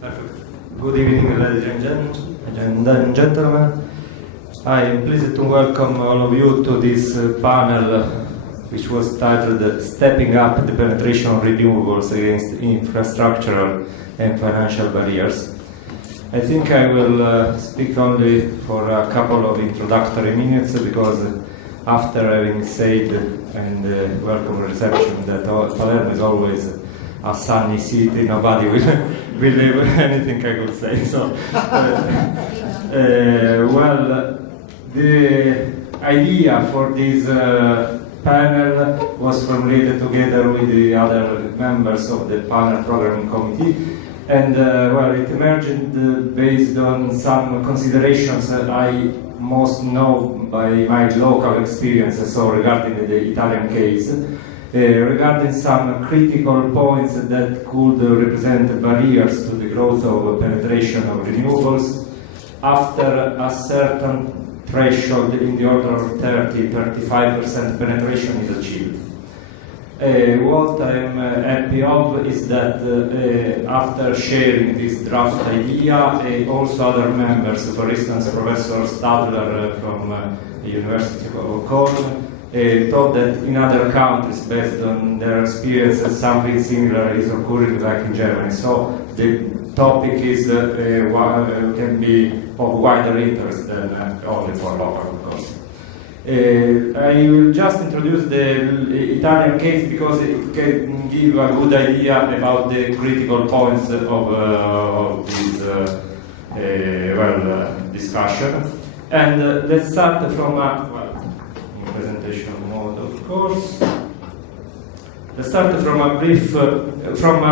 Perfect. Good evening, ladies and gentlemen. I am pleased to welcome all of you to this panel, which was titled Stepping Up the Penetration of Renewables Against Infrastructural and Financial Barriers. I think I will speak only for a couple of introductory minutes, because after having said and welcome reception that Palermo is always a sunny city, nobody will believe anything I could say. So, well, the idea for this panel was formulated together with the other members of the panel programming committee, and well, it emerged based on some considerations that I most know by my local experiences, so regarding the Italian case, regarding some critical points that could represent barriers to the growth of penetration of renewables after a certain threshold in the order of 30-35% penetration is achieved. What I am happy of is that after sharing this draft idea, also other members, for instance Professor Stadler from the University of Cologne, thought that in other countries, based on their experiences, something similar is occurring like in Germany. So the topic is can be of wider interest than only for local, of course. I will just introduce the Italian case because it can give a good idea about the critical points of this discussion. And let's start from in presentation mode, of course. Let's start from a brief, from a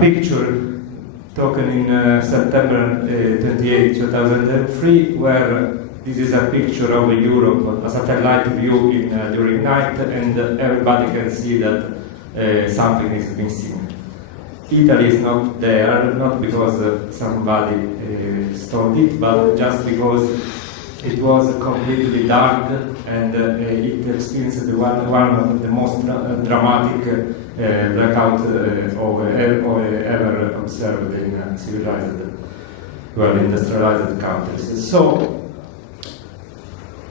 picture taken in September 28, 2003, where this is a picture of Europe, a satellite view during night, and everybody can see that something is missing. Italy is not there, not because somebody stole it, but just because it was completely dark, and it experienced one of the most dramatic blackout ever observed in civilized, industrialized countries. So,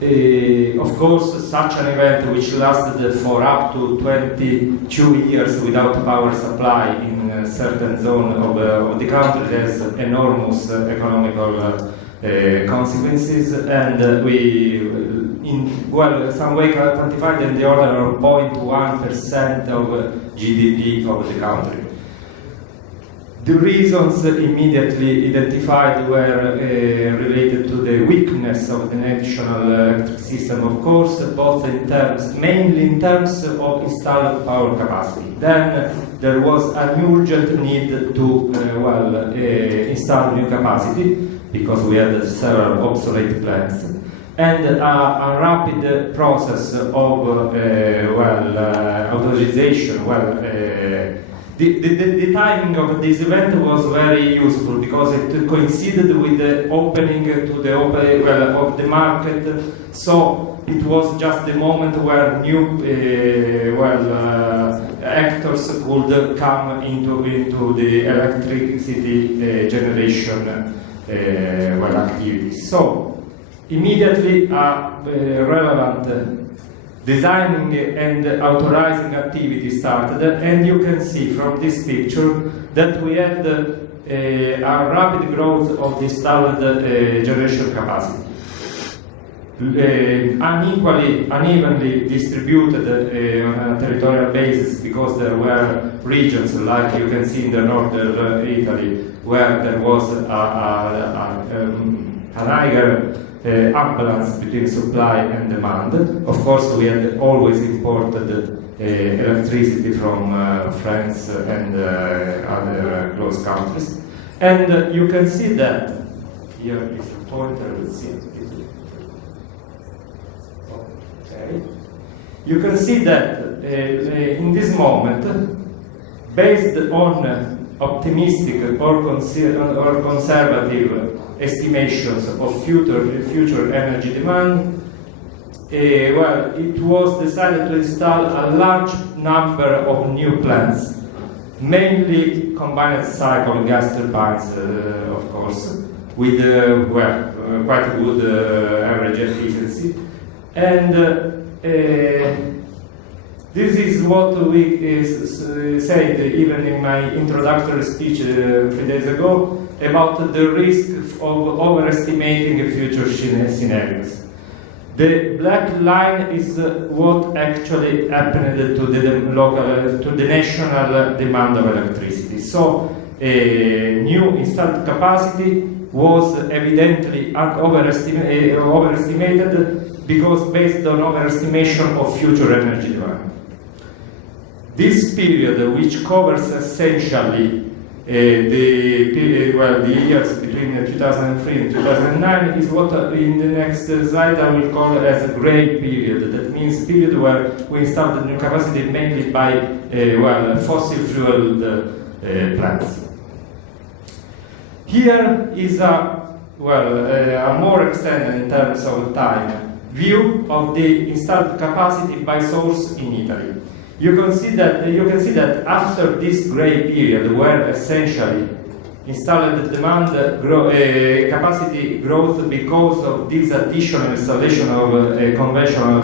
of course, such an event which lasted for up to 22 years without power supply in a certain zone of the country has enormous economical consequences, and we, in some way, quantified in the order of 0.1% of GDP of the country. The reasons immediately identified were related to the weakness of the national electric system, of course, both mainly in terms of installed power capacity. Then there was an urgent need to install new capacity, because we had several obsolete plants, and a rapid process of authorization. The timing of this event was very useful because it coincided with the opening of the market. So it was just the moment where new actors could come into the electricity generation activities. So immediately relevant designing and authorizing activity started, and you can see from this picture that we had a rapid growth of the installed generation capacity. Unevenly distributed on a territorial basis, because there were regions, like you can see in the northern Italy, where there was a higher imbalance between supply and demand. Of course, we had always imported electricity from France and other close countries. And you can see that, here is a pointer, let's see. Okay. You can see that in this moment, based on optimistic or conservative estimations of future energy demand, it was decided to install a large number of new plants mainly combined cycle gas turbines, of course, with quite good average efficiency. And this is what we said even in my introductory speech 3 days ago about the risk of overestimating future scenarios. The black line is what actually happened to the national demand of electricity. So, new installed capacity was evidently overestimated because based on overestimation of future energy demand. This period, which covers essentially the years between 2003 and 2009, is what in the next slide I will call as a gray period. That means period where we installed new capacity mainly by fossil fueled plants. Here is a more extended in terms of time view of the installed capacity by source in Italy. You can see that after this gray period, where essentially installed demand capacity growth because of this additional installation of conventional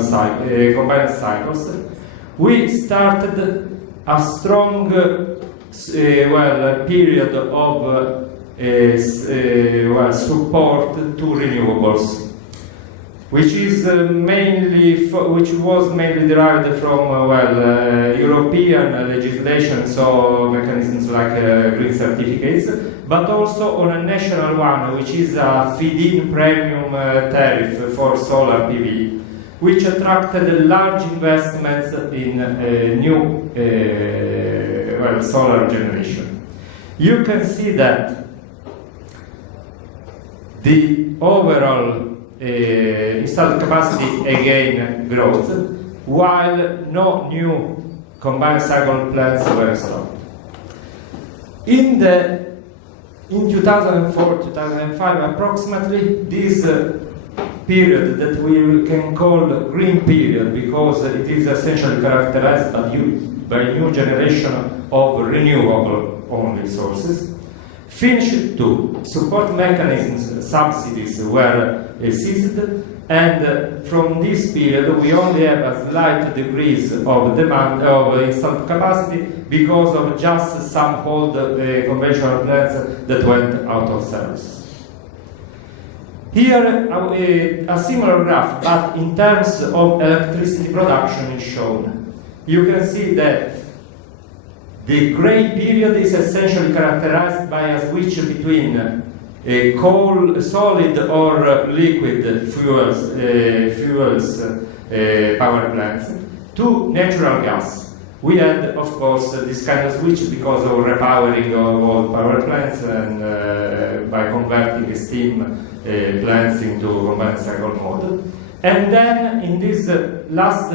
combined cycles, we started a strong period of support to renewables, which was mainly derived from European legislation, so mechanisms like green certificates, but also on a national one, which is a feed-in premium tariff for solar PV, which attracted large investments in new solar generation. You can see that the overall installed capacity again grows, while no new combined cycle plants were installed. In 2004-2005, approximately, this period that we can call green period, because it is essentially characterized by new generation of renewable only sources, finished too. Support mechanisms, subsidies were ceased, and from this period we only have a slight decrease of demand of installed capacity because of just some old conventional plants that went out of service. Here a similar graph, but in terms of electricity production is shown. You can see that the gray period is essentially characterized by a switch between coal, solid or liquid fuels power plants to natural gas. We had, of course, this kind of switch because of repowering of old power plants and by converting steam plants into combined cycle mode. And then in this next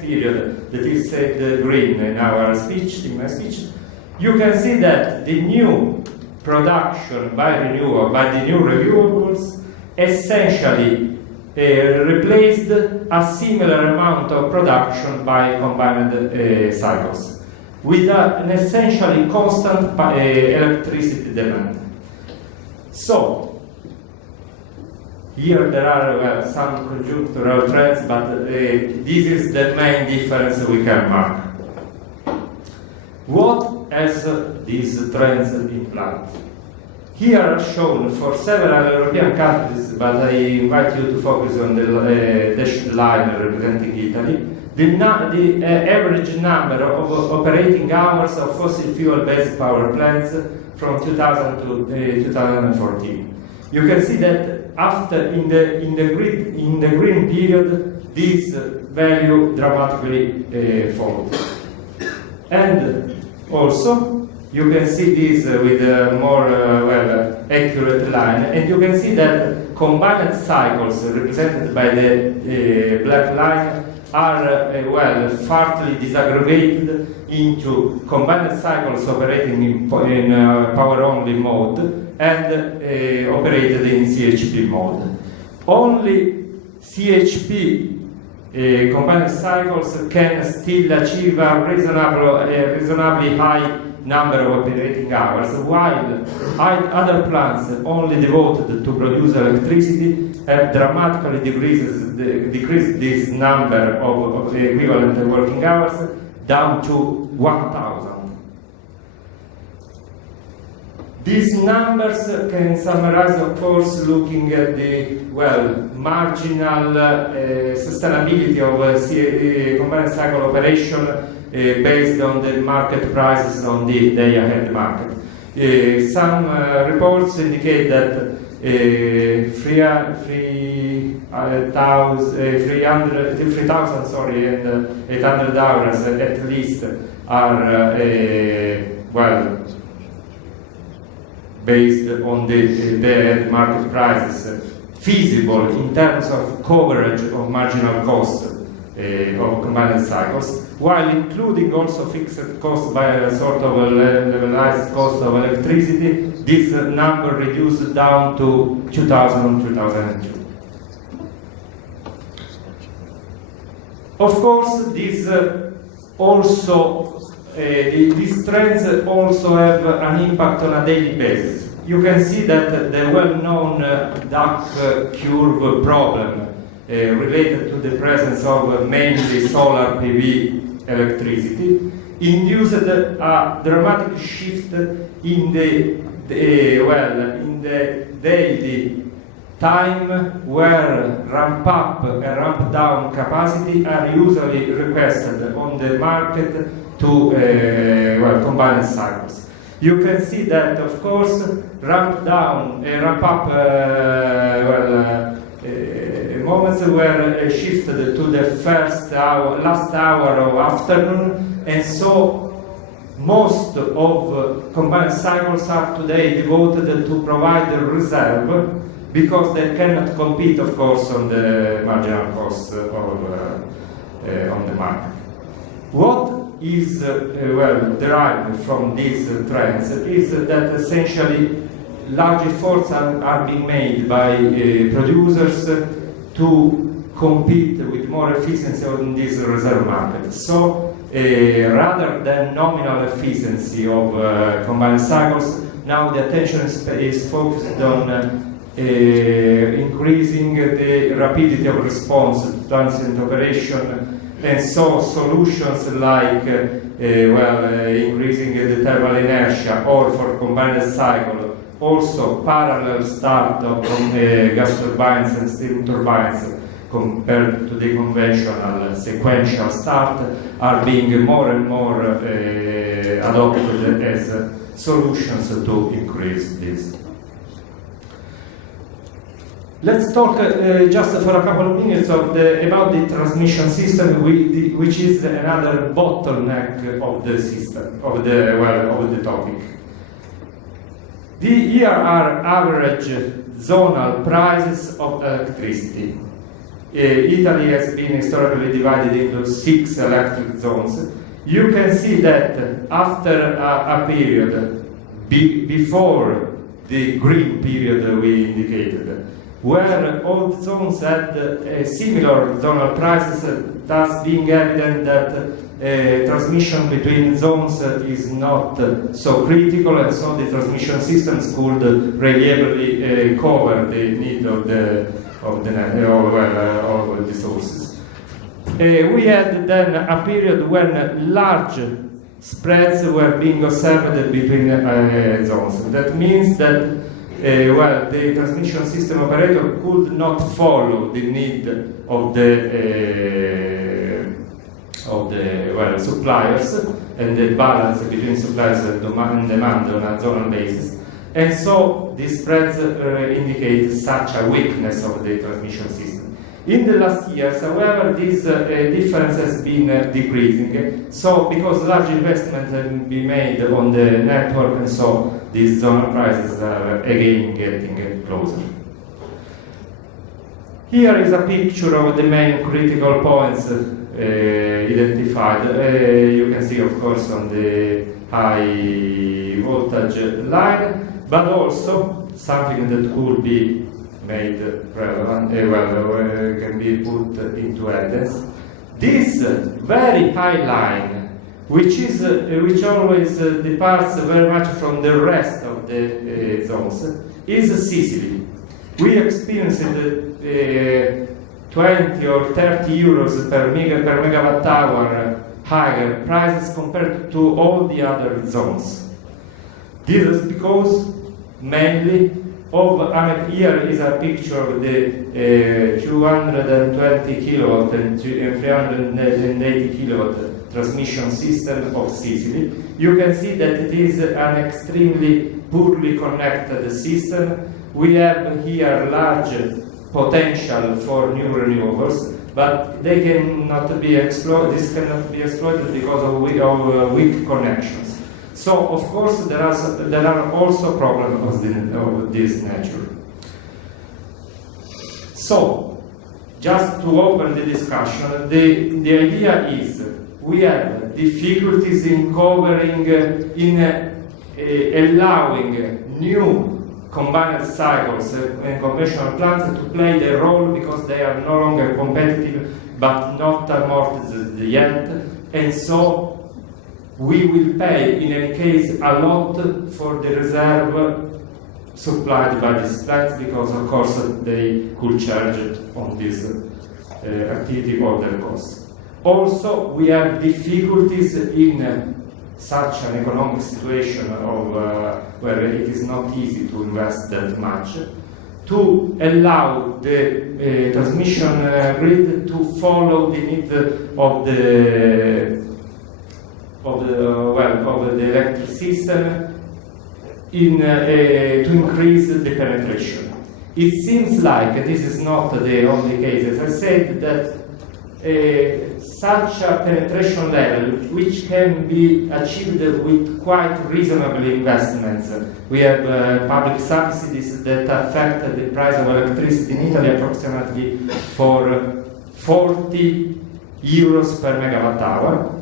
period, that is said green in my speech, you can see that the new production by the new renewables essentially replaced a similar amount of production by combined cycles, with an essentially constant electricity demand. So, here there are some conjunctural trends, but this is the main difference we can mark. What has these trends implied? Here are shown for several European countries, but I invite you to focus on the dashed line representing Italy, the average number of operating hours of fossil fuel-based power plants from 2000 to 2014. You can see that after in the green period, this value dramatically falls. And also, you can see this with a more accurate line, and you can see that combined cycles represented by the black line are partly disaggregated into combined cycles operating in power-only mode and operated in CHP mode. Only CHP combined cycles can still achieve a reasonably high number of operating hours, while other plants only devoted to produce electricity have dramatically decreased this number of equivalent working hours down to 1,000. These numbers can summarize, of course, looking at the, marginal sustainability of combined cycle operation based on the market prices on the day-ahead market. Some reports indicate that 800 hours at least are, based on the market prices, feasible in terms of coverage of marginal cost of combined cycles, while including also fixed cost by a sort of a levelized cost of electricity. This number reduced down to 2002. Of course, these trends also have an impact on a daily basis. You can see that the well-known duck curve problem related to the presence of mainly solar PV electricity induced a dramatic shift in the daily time where ramp up and ramp down capacity are usually requested on the market to combined cycles. You can see that, of course, ramp down and ramp up moments were shifted to the last hour of afternoon, and so most of combined cycles are today devoted to provide the reserve, because they cannot compete, of course, on the marginal cost on the market. What is derived from these trends is that essentially large efforts are being made by producers to compete with more efficiency on this reserve market. So rather than nominal efficiency of combined cycles, now the attention is focused on increasing the rapidity of response to transient operation. And so solutions like increasing the thermal inertia, or for combined cycle, also parallel start of gas turbines and steam turbines compared to the conventional sequential start, are being more and more adopted as solutions to increase this. Let's talk just for a couple of minutes about the transmission system, which is another bottleneck of the system, of the topic. Here are average zonal prices of electricity. Italy has been historically divided into 6 electric zones. You can see that after a period before the green period we indicated, where all zones had similar zonal prices, thus being evident that transmission between zones is not so critical, and so the transmission systems could reliably cover the need of the sources. We had then a period when large spreads were being observed between zones. That means that the transmission system operator could not follow the need of the suppliers and the balance between suppliers and demand on a zonal basis. And so these spreads indicate such a weakness of the transmission system. In the last years, however, this difference has been decreasing. So, because large investment have been made on the network, and so these zonal prices are again getting closer. Here is a picture of the main critical points identified. You can see, of course, on the high voltage line, but also something that could be made relevant, can be put into evidence. This very high line, which always departs very much from the rest of the zones, is Sicily. We experienced 20 or 30 euros per megawatt hour higher prices compared to all the other zones. This is because mainly here is a picture of the 220 kilowatt and 380 kilowatt transmission system of Sicily. You can see that it is an extremely poorly connected system. We have here large potential for new renewables, but they cannot be exploited. This cannot be exploited because of weak connections. So, of course, there are also problems of this nature. So, just to open the discussion, the idea is we have difficulties in covering, allowing new combined cycles and conventional plants to play their role because they are no longer competitive but not amortized yet, and so we will pay in any case a lot for the reserve supplied by these plants because of course they could charge it on this activity or their costs. Also, we have difficulties in such an economic situation of where it is not easy to invest that much, to allow the transmission grid to follow the need of the electric system to increase the penetration. It seems like this is not the only case. As I said, that such a penetration level, which can be achieved with quite reasonable investments. We have public subsidies that affect the price of electricity in Italy approximately for 40 euros per megawatt hour.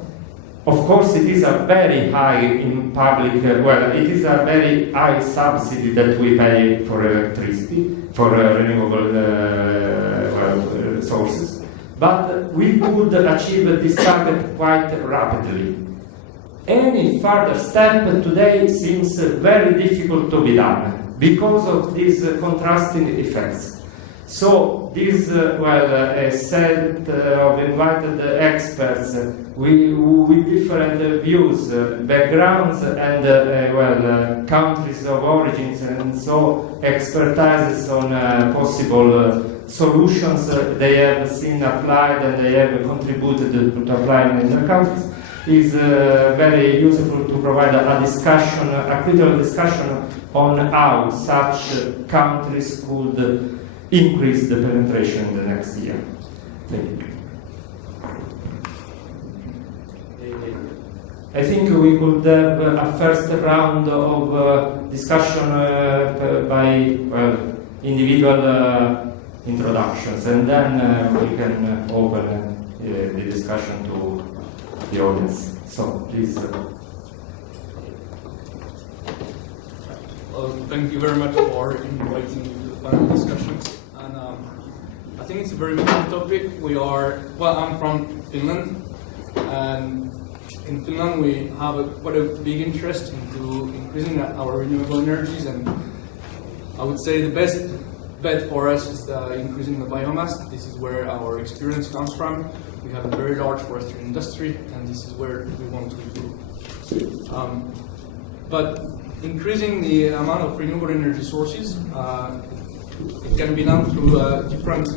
Of course, it is a very high in public, it is a very high subsidy that we pay for electricity, for renewable sources. But we could achieve this target quite rapidly. Any further step today seems very difficult to be done because of these contrasting effects. So this set of invited experts with different views, backgrounds, and countries of origins, and so expertises on possible solutions they have seen applied and they have contributed to applying in their countries, is very useful to provide a discussion, a critical discussion on how such countries could increase the penetration in the next year. Thank you. I think we could have a first round of discussion by individual introductions, and then we can open the discussion to the audience. So, please. Thank you very much for inviting me to the panel discussions. And I think it's a very important topic. I'm from Finland, and in Finland we have quite a big interest into increasing our renewable energies, and I would say the best bet for us is increasing the biomass. This is where our experience comes from. We have a very large forestry industry, and this is where we want to improve. But increasing the amount of renewable energy sources, it can be done through different.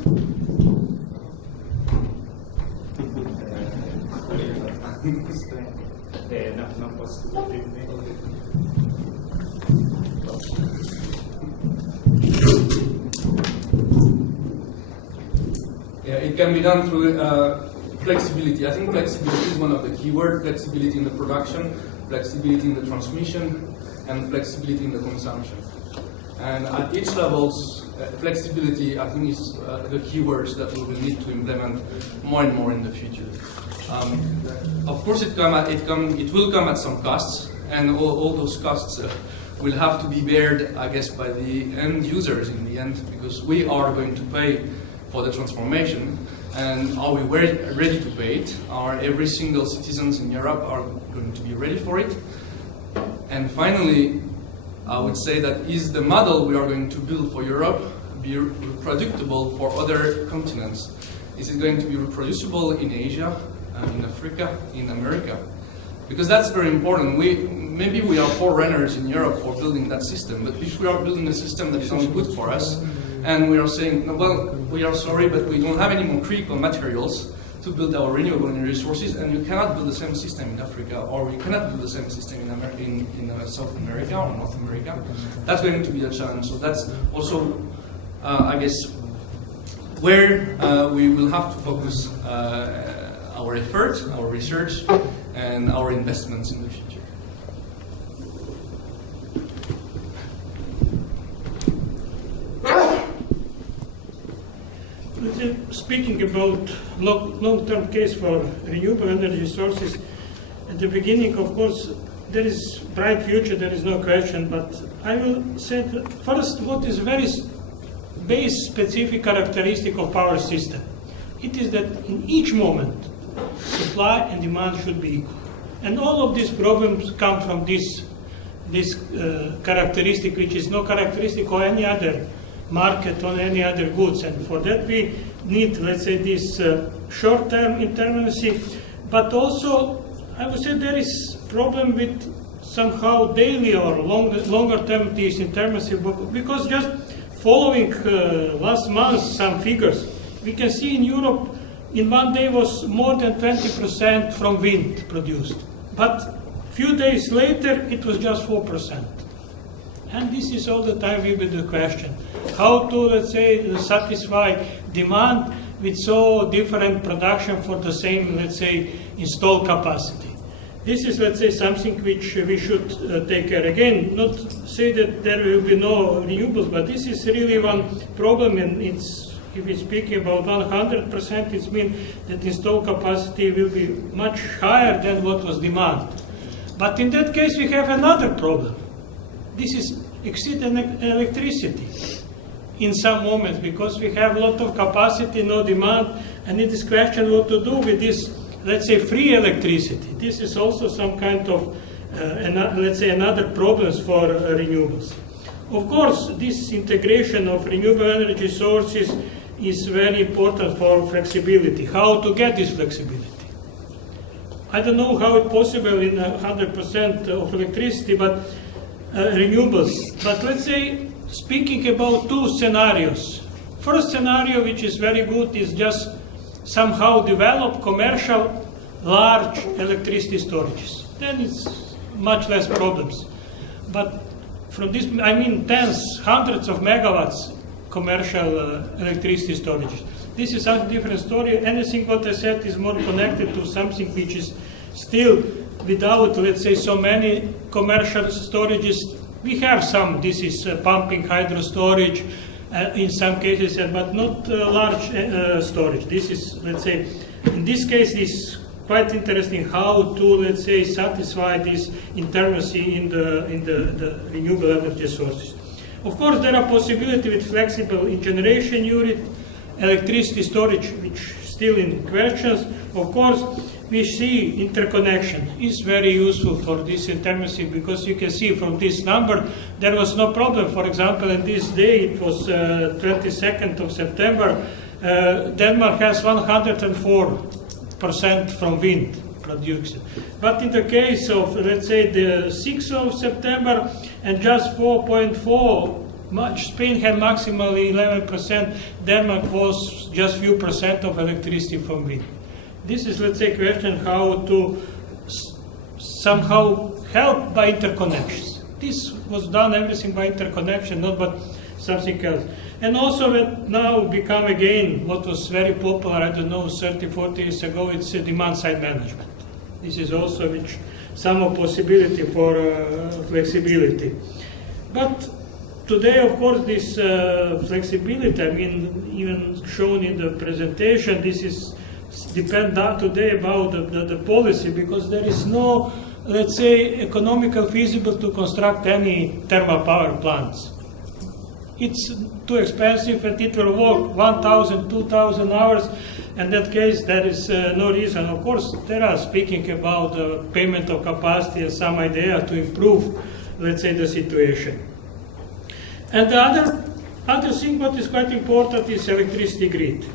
It can be done through flexibility. I think flexibility is one of the keywords. Flexibility in the production, flexibility in the transmission, and flexibility in the consumption. And at each levels, flexibility, I think, is the keywords that we will need to implement more and more in the future. Of course, it will come at some costs, and all those costs will have to be bared, I guess, by the end users in the end, because we are going to pay for the transformation. And are we ready to pay it? Are every single citizens in Europe are going to be ready for it? And finally, I would say that is the model we are going to build for Europe be reproducible for other continents? Is it going to be reproducible in Asia, in Africa, in America? Because that's very important. Maybe we are forerunners in Europe for building that system, but if we are building a system that is only good for us, and we are saying, well, we are sorry, but we don't have any more critical materials to build our renewable energy sources, and you cannot build the same system in Africa, or you cannot build the same system in America, in South America or North America. That's going to be a challenge. So that's also, I guess, where we will have to focus our effort, our research, and our investments in the future. Speaking about long-term case for renewable energy sources, at the beginning, of course, there is bright future, there is no question, but I will say that first what is very base specific characteristic of power system. It is that in each moment, supply and demand should be equal. And all of these problems come from this characteristic, which is no characteristic of any other market or any other goods. And for that we need, let's say, this short-term intermittency, but also I would say there is problem with somehow daily or longer-term this intermittency, because just following last month some figures, we can see in Europe in one day was more than 20% from wind produced, but few days later it was just 4%. And this is all the time will be the question. How to, let's say, satisfy demand with so different production for the same, let's say, installed capacity. This is, let's say, something which we should take care. Again, not say that there will be no renewables, but this is really one problem, and it's, if we're speaking about 100%, it means that installed capacity will be much higher than what was demand. But in that case, we have another problem. This is exceeding electricity in some moments, because we have a lot of capacity, no demand, and it is question what to do with this, let's say, free electricity. This is also some kind of, let's say, another problems for renewables. Of course, this integration of renewable energy sources is very important for flexibility. How to get this flexibility? I don't know how it's possible in 100% of electricity, but renewables. But let's say, speaking about two scenarios. First scenario, which is very good, is just somehow develop commercial large electricity storages. Then it's much less problems. But from this, I mean tens, hundreds of megawatts commercial electricity storage. This is a different story. Anything what I said is more connected to something which is still without, let's say, so many commercial storages. We have some, this is pumping hydro storage in some cases, but not large storage. This is, let's say, in this case is quite interesting how to, let's say, satisfy this intermittency in the renewable energy sources. Of course, there are possibilities with flexible generation unit, electricity storage, which still in questions. Of course, we see interconnection is very useful for this intermittency, because you can see from this number there was no problem. For example, in this day, it was 22nd of September, Denmark has 104% from wind production. But in the case of, let's say, the 6th of September and just 4.4, Spain had maximally 11%, Denmark was just few percent of electricity from wind. This is, let's say, question how to somehow help by interconnections. This was done everything by interconnection, not but something else. And also that now become again what was very popular, I don't know, 30, 40 years ago, it's demand side management. This is also which some possibility for flexibility. But today, of course, this flexibility, I mean, even shown in the presentation, this is depend today about the policy, because there is no let's say, economical feasible to construct any thermal power plants. It's too expensive and it will work 1,000, 2,000 hours. In that case, there is no reason. Of course, there are speaking about payment of capacity and some idea to improve, let's say, the situation. And the other thing what is quite important is electricity grid.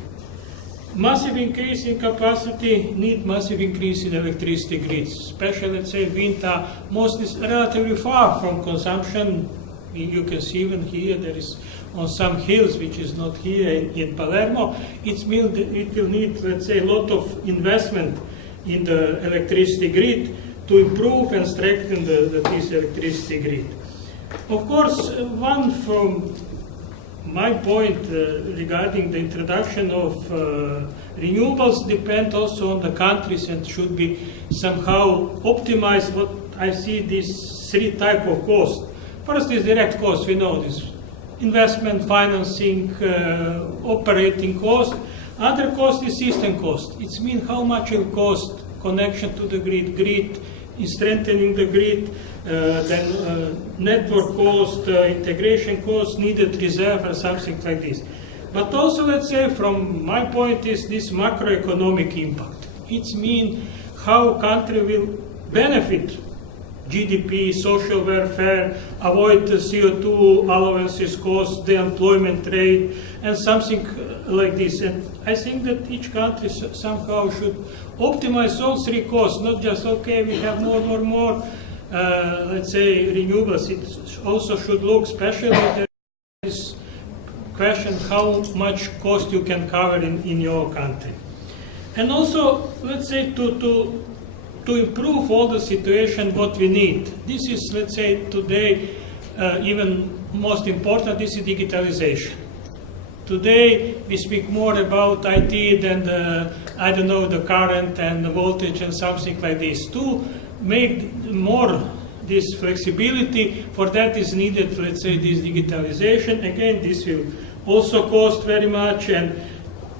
Massive increase in capacity need massive increase in electricity grids, especially, let's say, wind are mostly relatively far from consumption. You can see even here, there is on some hills, which is not here in Palermo, it will need, let's say, a lot of investment in the electricity grid to improve and strengthen this electricity grid. Of course, one from my point regarding the introduction of renewables depend also on the countries and should be somehow optimized. What I see these three types of costs. First is direct cost, we know this. Investment, financing, operating cost. Other cost is system cost. It means how much it cost connection to the grid is strengthening the grid, then network cost, integration cost, needed reserve or something like this. But also, let's say, from my point is this macroeconomic impact. It means how country will benefit GDP, social welfare, avoid the CO2 allowances cost, the employment rate, and something like this. And I think that each country somehow should optimize all three costs, not just, okay, we have more, let's say, renewables. It also should look, especially there is question how much cost you can cover in your country. And also, let's say, to improve all the situation, what we need. This is, let's say, today, even most important, this is digitalization. Today, we speak more about IT than the current and the voltage and something like this. To make more this flexibility, for that is needed, let's say, this digitalization. Again, this will also cost very much, and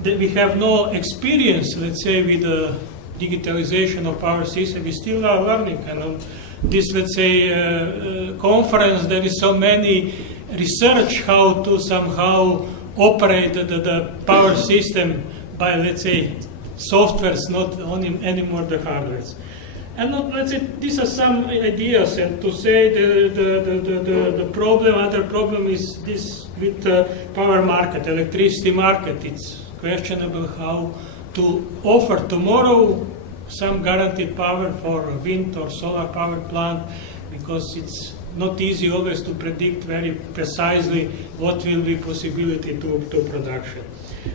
we have no experience, let's say, with the digitalization of our system. We still are learning. And on this, let's say, conference, there is so many research how to somehow operate the power system by, let's say, softwares, not only anymore the hardwares. And let's say these are some ideas. And to say the problem, other problem is this with the power market, electricity market. It's questionable how to offer tomorrow some guaranteed power for a wind or solar power plant, because it's not easy always to predict very precisely what will be possibility to production.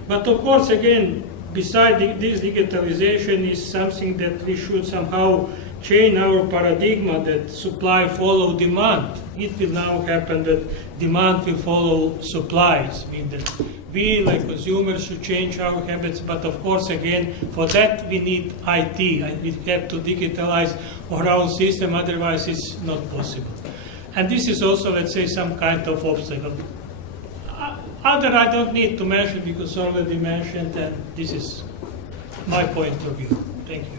But of course, again, beside this digitalization is something that we should somehow change our paradigm that supply follow demand. It will now happen that demand will follow supplies. I mean that we, like consumers, should change our habits, but of course, again, for that we need IT. And we have to digitalize our own system, otherwise it's not possible. And this is also, let's say, some kind of obstacle. Other I don't need to mention because already mentioned, and this is my point of view. Thank you.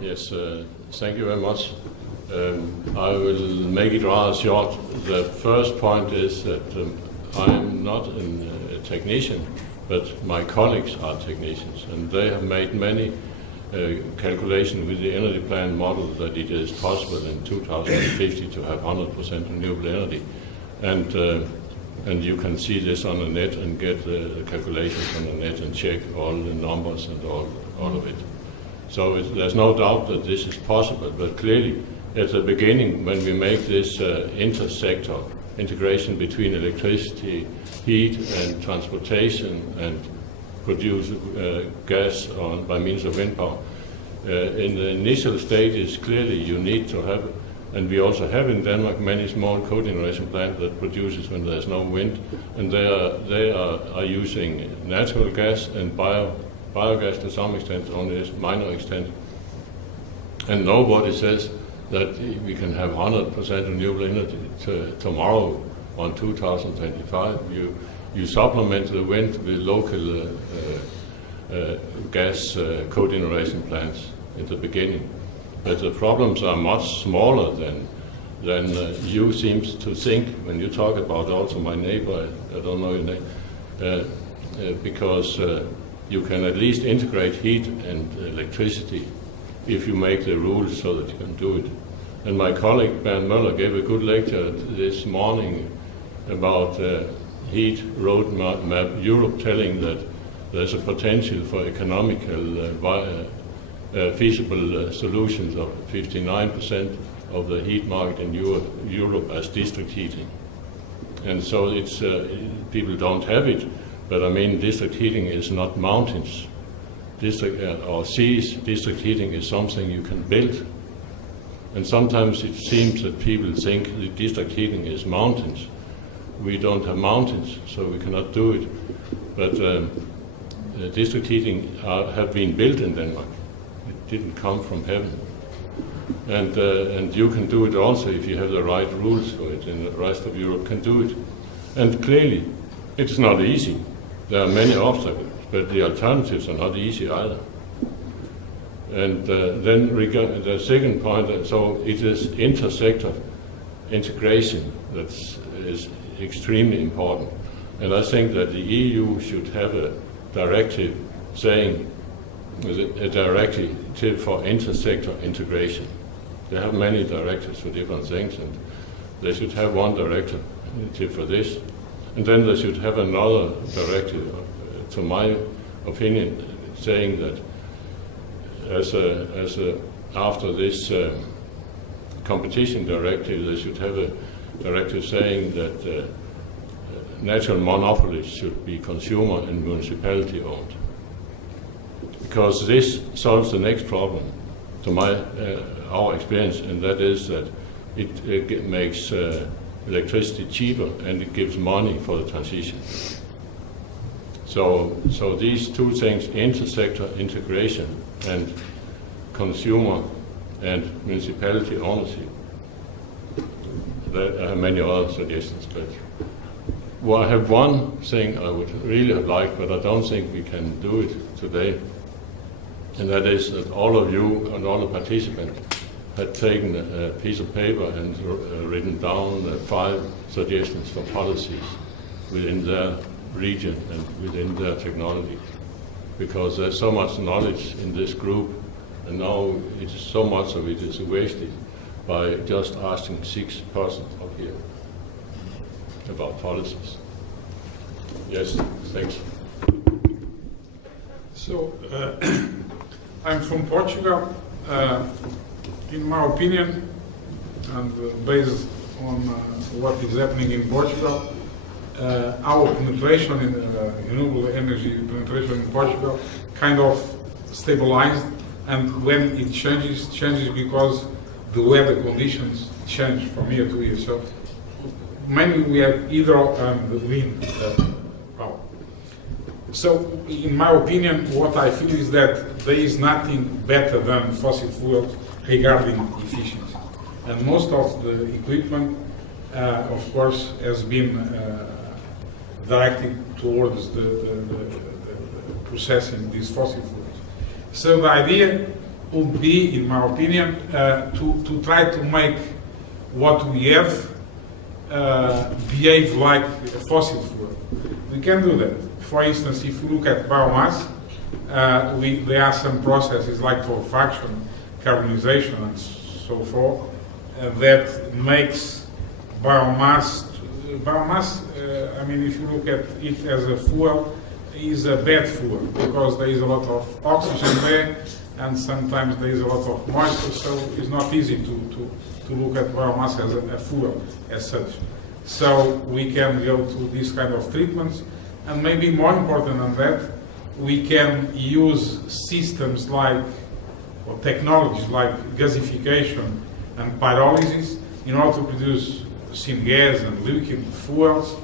Yes, thank you very much. I will make it rather short. The first point is that I'm not a technician, but my colleagues are technicians, and they have made many calculations with the energy plan model that it is possible in 2050 to have 100% renewable energy. And you can see this on the net and get the calculations on the net and check all the numbers and all of it. So there's no doubt that this is possible, but clearly at the beginning, when we make this intersector integration between electricity, heat and transportation and produce gas by means of wind power, in the initial stages, clearly you need to have, and we also have in Denmark many small cogeneration plants that produces when there's no wind, and they are using natural gas and biogas to some extent, only a minor extent. And nobody says that we can have 100% renewable energy tomorrow on 2025. You supplement the wind with local gas cogeneration plants in the beginning. But the problems are much smaller than you seem to think when you talk about also my neighbor, I don't know your name, because you can at least integrate heat and electricity if you make the rules so that you can do it. And my colleague Bernd Möller gave a good lecture this morning about heat roadmap Europe, telling that there's a potential for economical feasible solutions of 59% of the heat market in Europe as district heating. And so it's people don't have it, but I mean district heating is not mountains. Or seas, district heating is something you can build. And sometimes it seems that people think that district heating is mountains. We don't have mountains, so we cannot do it. But district heating have been built in Denmark. It didn't come from heaven. And you can do it also if you have the right rules for it, and the rest of Europe can do it. And clearly, it's not easy. There are many obstacles, but the alternatives are not easy either. And then the second point, so it is intersector integration that is extremely important. And I think that the EU should have a directive saying, a directive for intersector integration. They have many directives for different things, and they should have one directive for this. And then they should have another directive, to my opinion, saying that after this competition directive, they should have a directive saying that natural monopolies should be consumer and municipality owned. Because this solves the next problem, to our experience, and that is that it makes electricity cheaper and it gives money for the transition. So these two things, intersector integration and consumer and municipality ownership. There are many other suggestions, but I have one thing I would really have liked, but I don't think we can do it today, and that is that all of you and all the participants had taken a piece of paper and written down 5 suggestions for policies within their region and within their technology. Because there's so much knowledge in this group, and now it's so much of it is wasted by just asking 6 persons up here about policies. Yes, thanks. So, I'm from Portugal. In my opinion, and based on what is happening in Portugal, our penetration in renewable energy penetration in Portugal kind of stabilized, and when it changes because the weather conditions change from year to year. So mainly we have hydro and wind power. So in my opinion, what I feel is that there is nothing better than fossil fuels regarding efficiency. And most of the equipment, of course, has been directed towards the processing these fossil fuels. So the idea would be, in my opinion, to try to make what we have behave like a fossil fuel. We can do that. For instance, if you look at biomass, there are some processes like torrefaction, carbonization, and so forth, that makes biomass. I mean, if you look at it as a fuel, is a bad fuel because there is a lot of oxygen there, and sometimes there is a lot of moisture, so it's not easy to look at biomass as a fuel as such. So we can go to these kind of treatments, and maybe more important than that, we can use systems like, or technologies like gasification and pyrolysis in order to produce syngas and liquid fuels,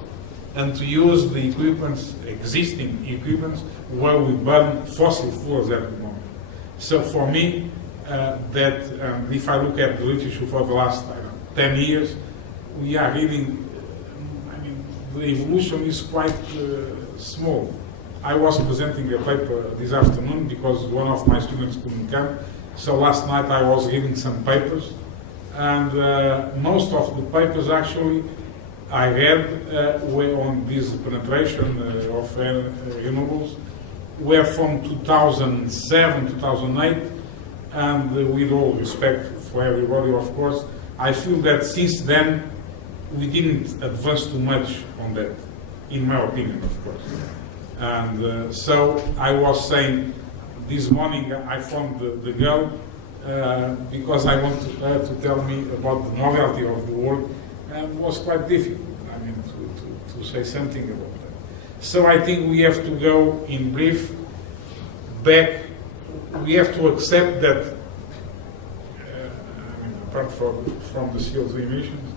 and to use the existing equipments where we burn fossil fuels at the moment. So for me, if I look at the literature for the last 10 years, we are really, the evolution is quite small. I was presenting a paper this afternoon because one of my students couldn't come. So last night I was giving some papers, and most of the papers actually I read were on this penetration of renewables were from 2007, 2008, and with all respect for everybody, of course, I feel that since then we didn't advance too much on that, in my opinion, of course. And so I was saying this morning I phoned the girl because I wanted her to tell me about the novelty of the work, and it was quite difficult, I mean, to say something about that. So I think we have to go, in brief, back. We have to accept that, I mean, apart from the CO2 emissions,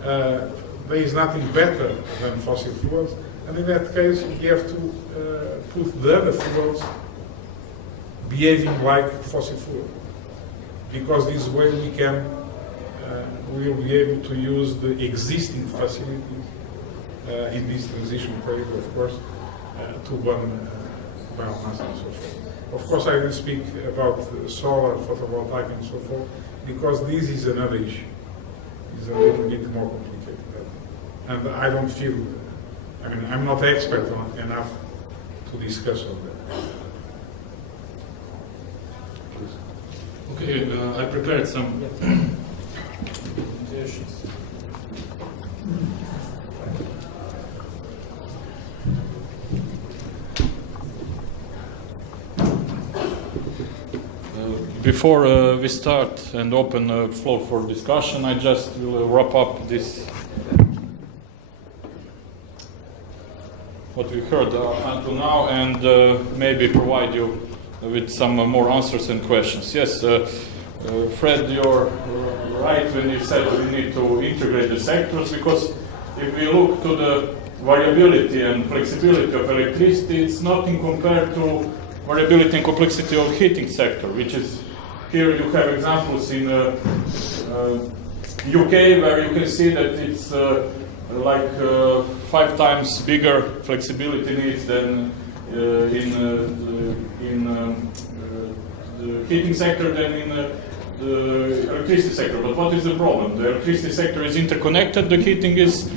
there is nothing better than fossil fuels, and in that case we have to put the other fuels behaving like fossil fuel, because this way we will be able to use the existing facilities in this transition period, of course, to burn biomass and so forth. Of course, I will speak about solar, photovoltaic, and so forth, because this is another issue. It's a little bit more complicated, and I don't feel. I mean, I'm not expert enough to discuss all that. Okay, I prepared some presentations. Before we start and open the floor for discussion, I just will wrap up this, what we heard until now, and maybe provide you with some more answers and questions. Yes, Fred, you're right when you said we need to integrate the sectors, because if we look to the variability and flexibility of electricity, it's nothing compared to variability and complexity of heating sector, which is, here you have examples in UK where you can see that it's like 5 times bigger flexibility needs than in the heating sector than in the electricity sector. But what is the problem? The electricity sector is interconnected, the heating is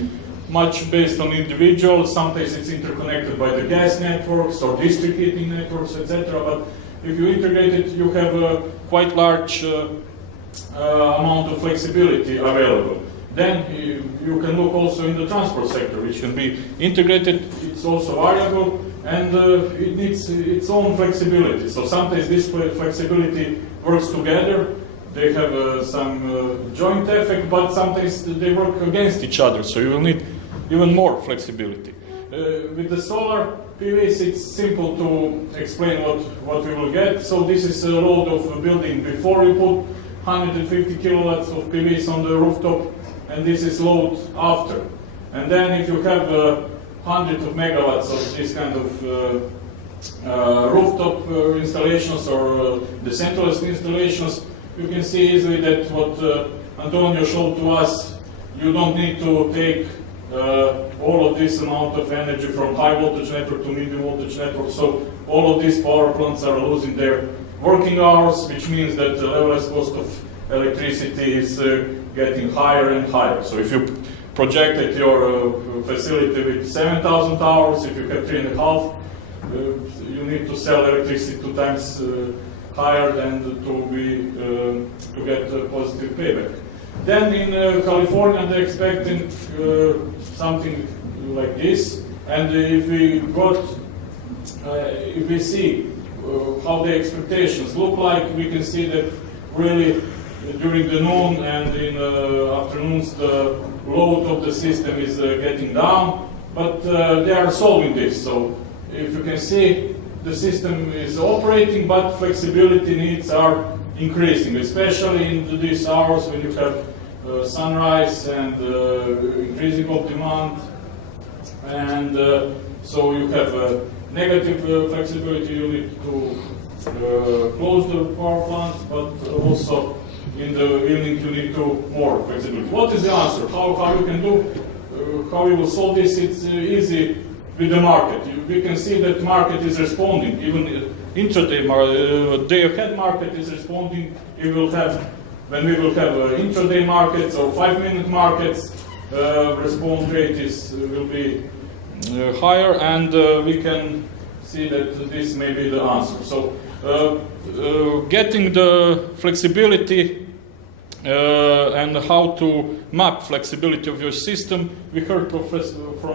much based on individuals, sometimes it's interconnected by the gas networks or district heating networks, etc. But if you integrate it, you have a quite large amount of flexibility available. Then you can look also in the transport sector, which can be integrated, it's also variable, and it needs its own flexibility. So sometimes this flexibility works together, they have some joint effect, but sometimes they work against each other, so you will need even more flexibility. With the solar PVs, it's simple to explain what we will get. So this is a load of a building before we put 150 kilowatts of PVs on the rooftop, and this is load after. And then if you have hundreds of megawatts of this kind of rooftop installations or decentralized installations, you can see easily that what Antonio showed to us, you don't need to take all of this amount of energy from high voltage network to medium voltage network. So all of these power plants are losing their working hours, which means that the levelized cost of electricity is getting higher and higher. So if you projected your facility with 7,000 hours, if you have 3.5, you need to sell electricity 2 times higher than to get a positive payback. Then in California they're expecting something like this, and if we see how the expectations look like, we can see that really during the noon and in afternoons the load of the system is getting down, but they are solving this. So if you can see, the system is operating, but flexibility needs are increasing, especially in these hours when you have sunrise and increasing of demand, and so you have negative flexibility. You need to close the power plant, but also in the evening you need to more flexibility. What is the answer? How you can do? How you will solve this? It's easy with the market. We can see that market is responding. Even intraday day-ahead market is responding. When we will have intraday markets or 5-minute markets, response rate will be higher, and we can see that this may be the answer. So getting the flexibility and how to map flexibility of your system, we heard from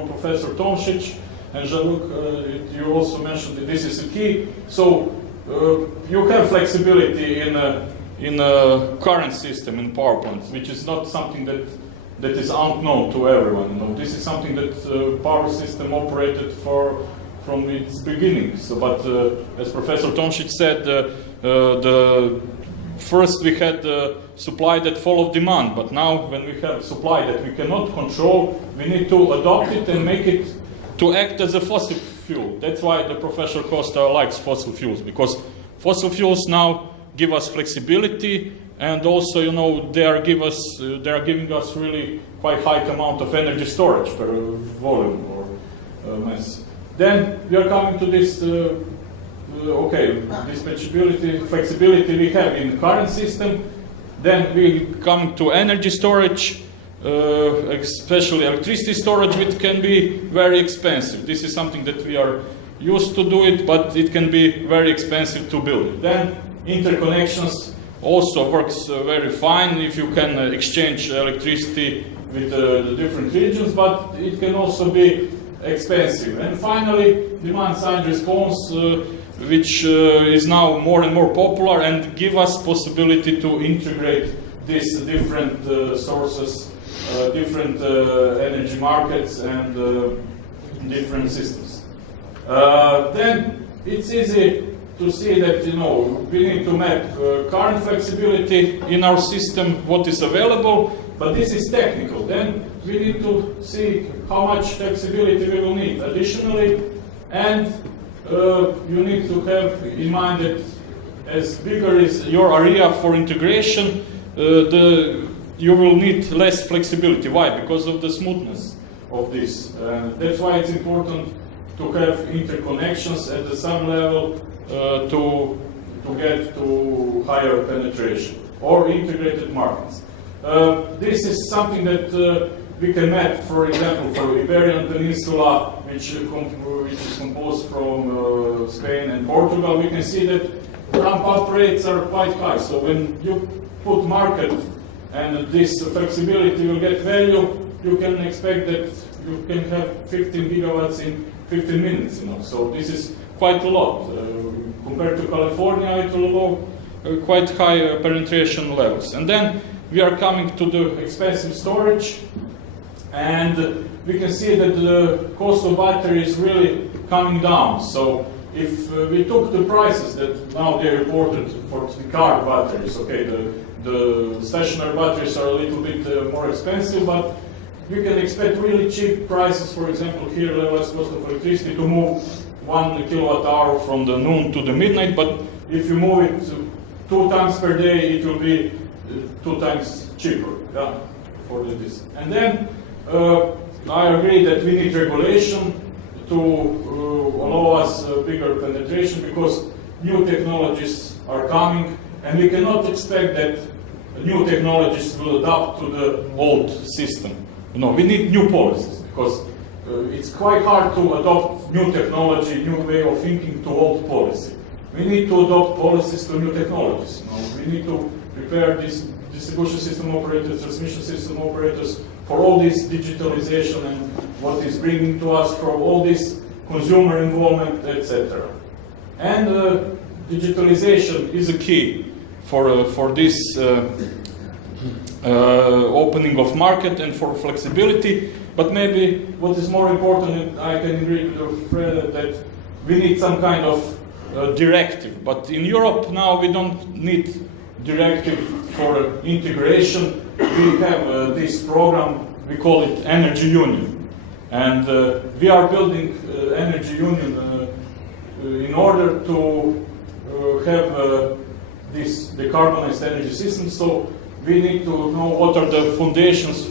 Professor Tomšić and Jean-Luc, you also mentioned that this is a key. So you have flexibility in a current system in power plants, which is not something that is unknown to everyone. You know, this is something that power system operated from its beginning. So, but as Professor Tomšić said, first we had supply that followed demand, but now when we have supply that we cannot control, we need to adopt it and make it to act as a fossil fuel. That's why the Professor Costa likes fossil fuels, because fossil fuels now give us flexibility, and also, you know, they are giving us really quite high amount of energy storage per volume or mass. Then we are coming to this, dispatchability, flexibility we have in the current system. Then we come to energy storage, especially electricity storage, which can be very expensive. This is something that we are used to do it, but it can be very expensive to build. Then interconnections also works very fine if you can exchange electricity with the different regions, but it can also be expensive. And finally, demand-side response, which is now more and more popular and give us possibility to integrate these different sources, different energy markets and different systems. Then it's easy to see that, you know, we need to map current flexibility in our system, what is available, but this is technical. Then we need to see how much flexibility we will need additionally, and you need to have in mind that as bigger is your area for integration, you will need less flexibility. Why? Because of the smoothness of this. That's why it's important to have interconnections at the sub level to get to higher penetration or integrated markets. This is something that we can map, for example, for Iberian Peninsula, which is composed from Spain and Portugal. We can see that ramp-up rates are quite high. So when you put market and this flexibility will get value, you can expect that you can have 15 gigawatts in 15 minutes. You know, so this is quite a lot compared to California. It will go quite high penetration levels. And then we are coming to the expensive storage, and we can see that the cost of battery is really coming down. So if we took the prices that now they reported for the car batteries, okay, the stationary batteries are a little bit more expensive, but you can expect really cheap prices. For example, here levelized cost of electricity to move 1 kilowatt hour from the noon to the midnight, but if you move it 2 times per day, it will be 2 times cheaper, yeah, for this. And then I agree that we need regulation to allow us bigger penetration, because new technologies are coming, and we cannot expect that new technologies will adapt to the old system. No, we need new policies, because it's quite hard to adopt new technology, new way of thinking to old policy. We need to adopt policies to new technologies. You know, we need to prepare these distribution system operators, transmission system operators for all this digitalization and what is bringing to us from all this consumer involvement, etc. And digitalization is a key for this opening of market and for flexibility. But maybe what is more important, I can agree with Fred, that we need some kind of directive. But in Europe now we don't need directive for integration. We have this program, we call it Energy Union. And we are building Energy Union in order to have this decarbonized energy system. So we need to know what are the foundations.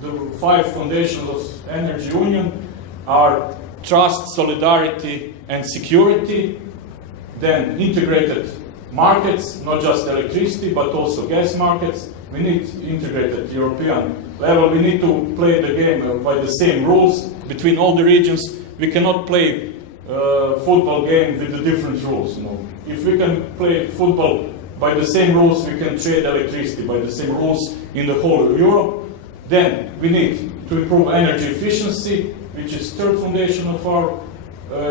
The 5 foundations of Energy Union are trust, solidarity, and security. Then integrated markets, not just electricity, but also gas markets. We need integrated European level. We need to play the game by the same rules between all the regions. We cannot play football game with the different rules. If we can play football by the same rules, we can trade electricity by the same rules in the whole Europe. Then we need to improve energy efficiency, which is third foundation of our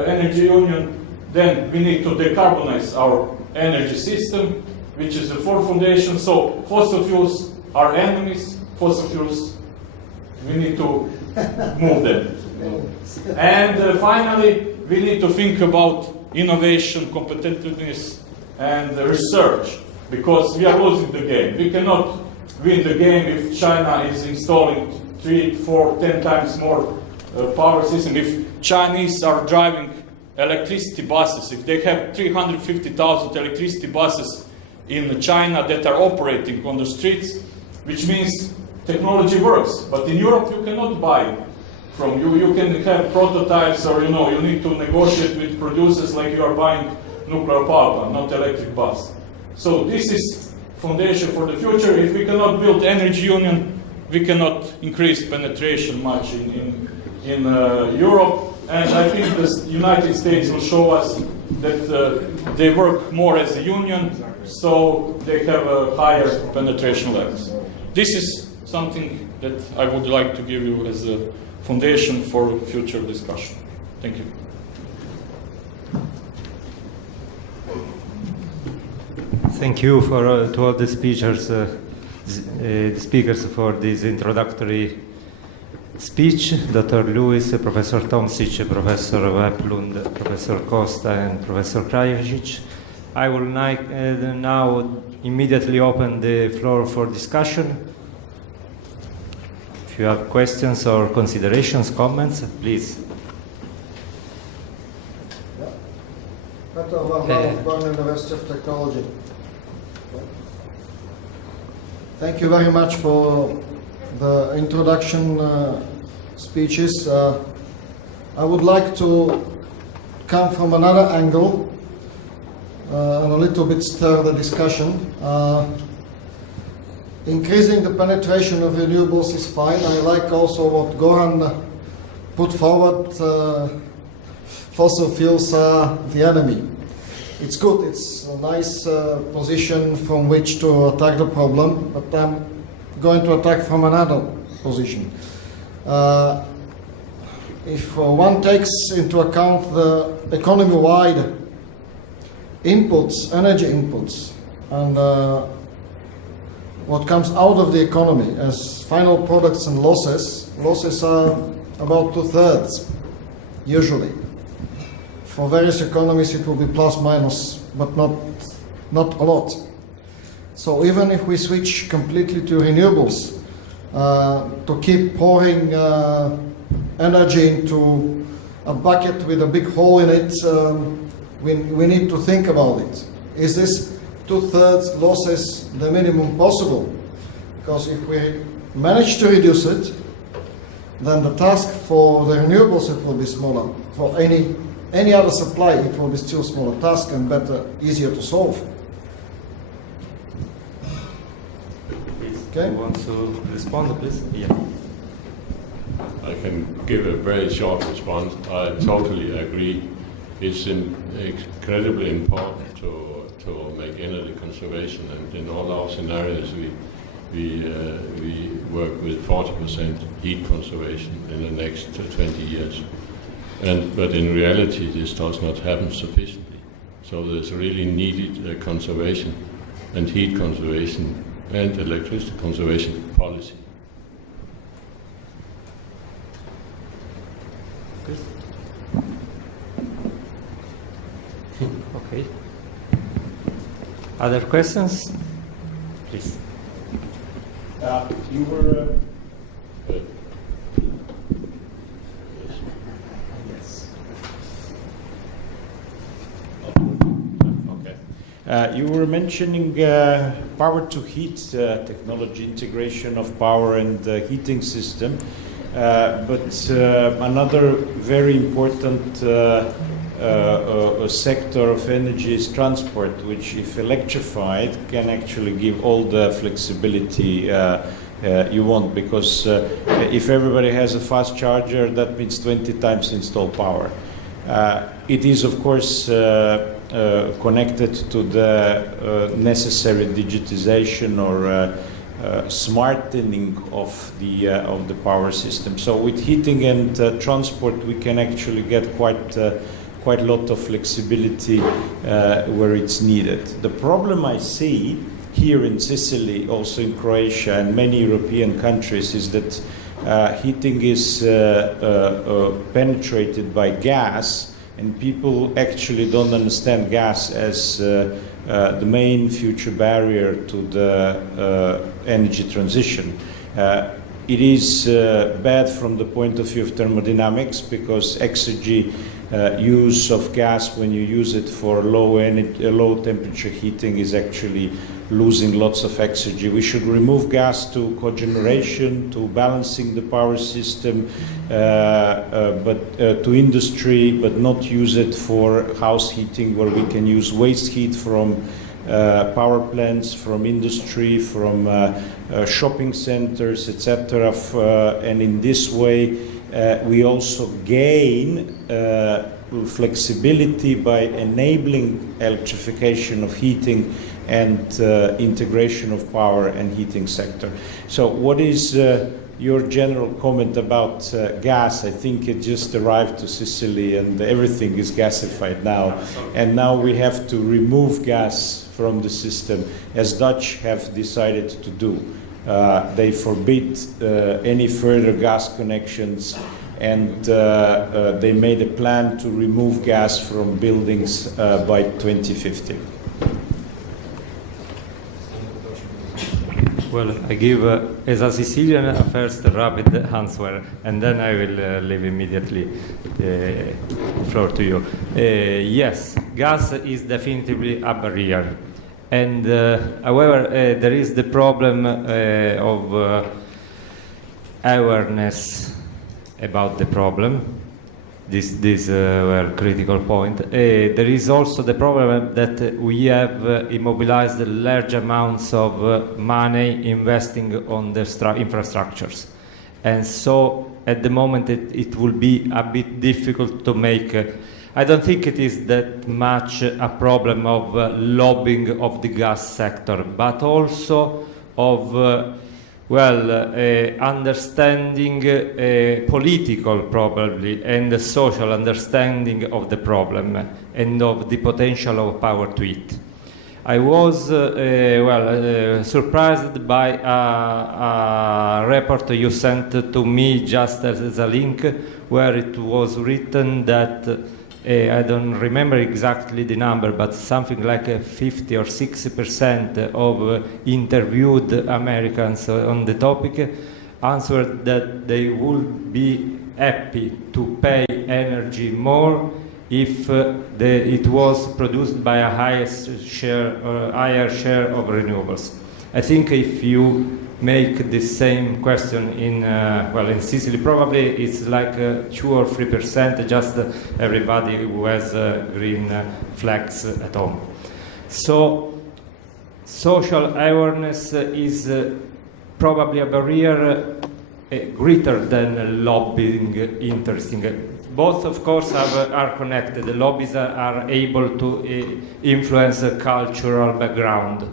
energy union. Then we need to decarbonize our energy system, which is the fourth foundation. So fossil fuels are enemies. Fossil fuels, we need to move them. And finally, we need to think about innovation, competitiveness, and research, because we are losing the game. We cannot win the game if China is installing 3, 4, 10 times more power system. If Chinese are driving electricity buses, if they have 350,000 electricity buses in China that are operating on the streets, which means technology works. But in Europe, you cannot buy from you can have prototypes, or you need to negotiate with producers like you are buying nuclear power plant, not electric bus. So this is foundation for the future. If we cannot build energy union, we cannot increase penetration much in Europe. And I think the United States will show us that they work more as a union, so they have a higher penetration levels. This is something that I would like to give you as a foundation for future discussion. Thank you. Thank you to all the speakers for this introductory speech. Dr. Lewis, Professor Tomsic, Professor Weplund, Professor Costa, and Professor Krajicic. I will now immediately open the floor for discussion. If you have questions or considerations, comments, please. Peter Varnal, Bonn University of Technology. Thank you very much for the introduction speeches. I would like to come from another angle and a little bit stir the discussion. Increasing the penetration of renewables is fine. I like also what Goran put forward. Fossil fuels are the enemy. It's good. It's a nice position from which to attack the problem, but I'm going to attack from another position. If one takes into account the economy-wide inputs, energy inputs, and what comes out of the economy as final products and losses are about 2/3 usually. For various economies it will be plus minus, but not a lot. So even if we switch completely to renewables, to keep pouring energy into a bucket with a big hole in it, we need to think about it. Is this 2/3 losses the minimum possible? Because if we manage to reduce it, then the task for the renewables, it will be smaller. For any other supply, it will be still smaller task and better, easier to solve. Okay. You want to respond, please? Yeah. I can give a very short response. I totally agree. It's incredibly important to make energy conservation, and in all our scenarios we work with 40% heat conservation in the next 20 years. But in reality, this does not happen sufficiently. So there's really needed conservation and heat conservation and electricity conservation policy. Okay. Other questions? Please. You were. Yes. Okay. You were mentioning power to heat technology, integration of power and the heating system. But another very important sector of energy is transport, which, if electrified, can actually give all the flexibility you want, because if everybody has a fast charger, that means 20 times installed power. It is, of course, connected to the necessary digitization or smartening of the power system. So with heating and transport, we can actually get quite a lot of flexibility where it's needed. The problem I see here in Sicily, also in Croatia and many European countries, is that heating is penetrated by gas, and people actually don't understand gas as the main future barrier to the energy transition. It is bad from the point of view of thermodynamics, because exergy use of gas when you use it for low temperature heating is actually losing lots of exergy. We should remove gas to cogeneration, to balancing the power system, but to industry, but not use it for house heating, where we can use waste heat from power plants, from industry, from shopping centers, etc. And in this way, we also gain flexibility by enabling electrification of heating and integration of power and heating sector. So what is your general comment about gas? I think it just arrived to Sicily and everything is gasified now. And now we have to remove gas from the system, as Dutch have decided to do. They forbid any further gas connections, and they made a plan to remove gas from buildings by 2050. Well, I give, as a Sicilian, a first rapid answer, and then I will leave immediately the floor to you. Yes, gas is definitely a barrier. And however, there is the problem of awareness about the problem. This were critical point. There is also the problem that we have immobilized large amounts of money investing on the infrastructures. And so at the moment it will be a bit difficult to make. I don't think it is that much a problem of lobbying of the gas sector, but also of understanding, political probably, and the social understanding of the problem and of the potential of power to it. I was surprised by a report you sent to me just as a link, where it was written that I don't remember exactly the number, but something like 50 or 60% of interviewed Americans on the topic answered that they would be happy to pay energy more if it was produced by a higher share of renewables. I think if you make the same question in Sicily, probably it's like 2 or 3%, just everybody who has green flags at home. So social awareness is probably a barrier greater than lobbying interesting. Both, of course, are connected. The lobbies are able to influence a cultural background.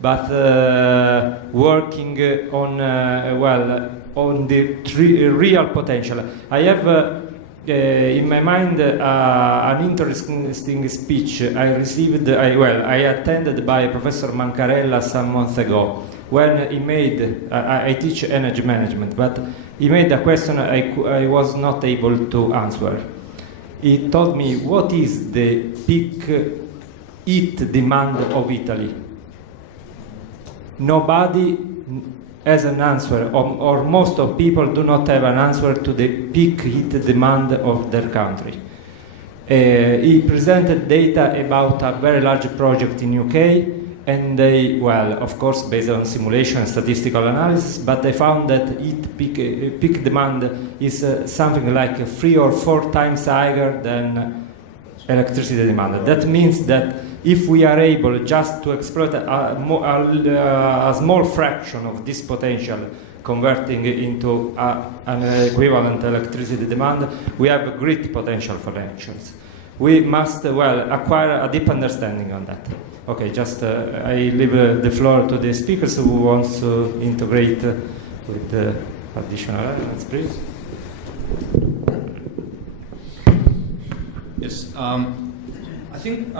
But working on the real potential. I have in my mind an interesting speech I received. I attended by Professor Mancarella some months ago, when he made. I teach energy management, but he made a question I was not able to answer. He told me, what is the peak heat demand of Italy? Nobody has an answer, or most of people do not have an answer to the peak heat demand of their country. He presented data about a very large project in UK, and they, well, of course, based on simulation and statistical analysis, but they found that peak demand is something like 3 or 4 times higher than electricity demand. That means that if we are able just to exploit a small fraction of this potential, converting into an equivalent electricity demand, we have a great potential for actions. We must, well, acquire a deep understanding on that. Okay, just I leave the floor to the speakers who wants to integrate with the additional elements, please. Yes, I think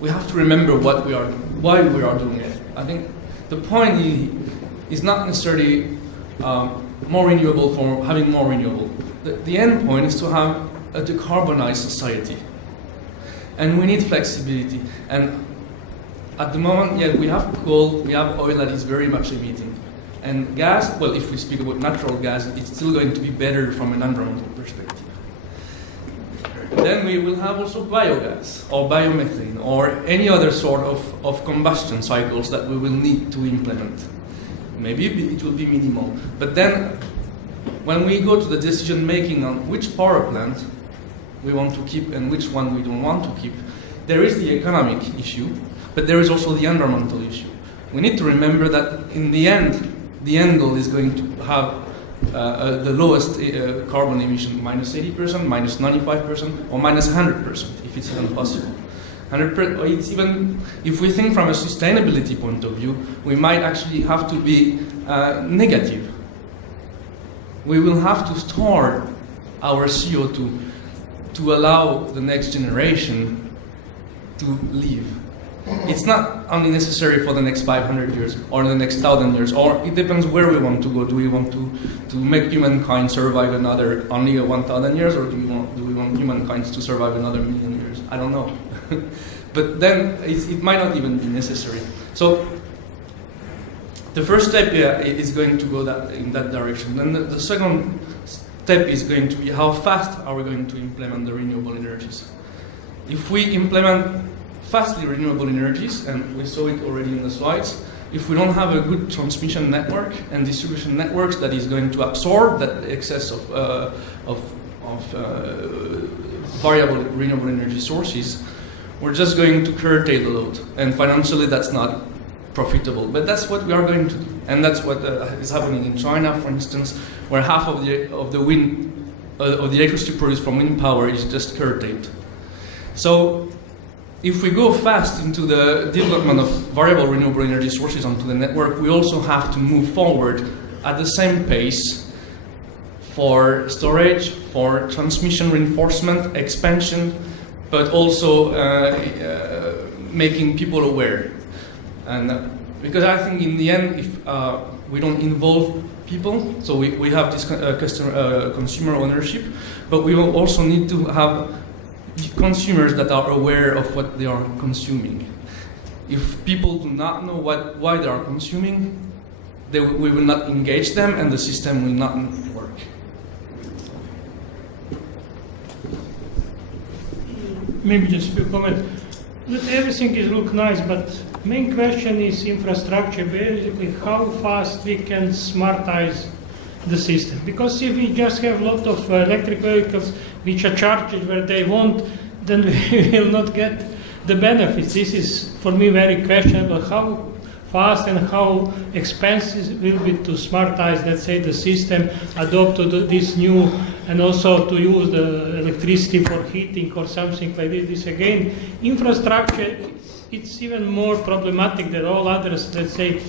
we have to remember why we are doing it. I think the point is not necessarily more renewable for having more renewable. The end point is to have a decarbonized society. And we need flexibility. And at the moment, yeah, we have coal, we have oil that is very much emitting. And gas, well, if we speak about natural gas, it's still going to be better from an environmental perspective. Then we will have also biogas or biomethane or any other sort of combustion cycles that we will need to implement. Maybe it will be minimal. But then when we go to the decision making on which power plant we want to keep and which one we don't want to keep, there is the economic issue, but there is also the environmental issue. We need to remember that in the end goal is going to have the lowest carbon emission, minus 80%, minus 95%, or minus 100%, if it's even possible. 100%, it's even, if we think from a sustainability point of view, we might actually have to be negative. We will have to store our CO2 to allow the next generation to live. It's not only necessary for the next 500 years or the next 1,000 years, or it depends where we want to go. Do we want to make humankind survive only 1,000 years, or do we want humankind to survive another 1,000,000 years? I don't know. But then it might not even be necessary. So the first step is going to go in that direction. Then the second step is going to be how fast are we going to implement the renewable energies. If we implement fastly renewable energies, and we saw it already in the slides, if we don't have a good transmission network and distribution networks that is going to absorb that excess of variable renewable energy sources, we're just going to curtail the load. And financially, that's not profitable. But that's what we are going to do. And that's what is happening in China, for instance, where half of the electricity produced from wind power is just curtailed. So if we go fast into the development of variable renewable energy sources onto the network, we also have to move forward at the same pace for storage, for transmission reinforcement, expansion, but also making people aware. And because I think in the end, if we don't involve people, so we have this consumer ownership, but we will also need to have consumers that are aware of what they are consuming. If people do not know why they are consuming, we will not engage them and the system will not work. Maybe just a comment. Not everything is look nice, but main question is infrastructure, basically how fast we can smartize the system. Because if we just have a lot of electric vehicles which are charged where they want, then we will not get the benefits. This is, for me, very questionable. How fast and how expensive will be to smartize, let's say, the system, adopt to this new, and also to use the electricity for heating or something like this. This again, infrastructure, it's even more problematic than all others, let's say,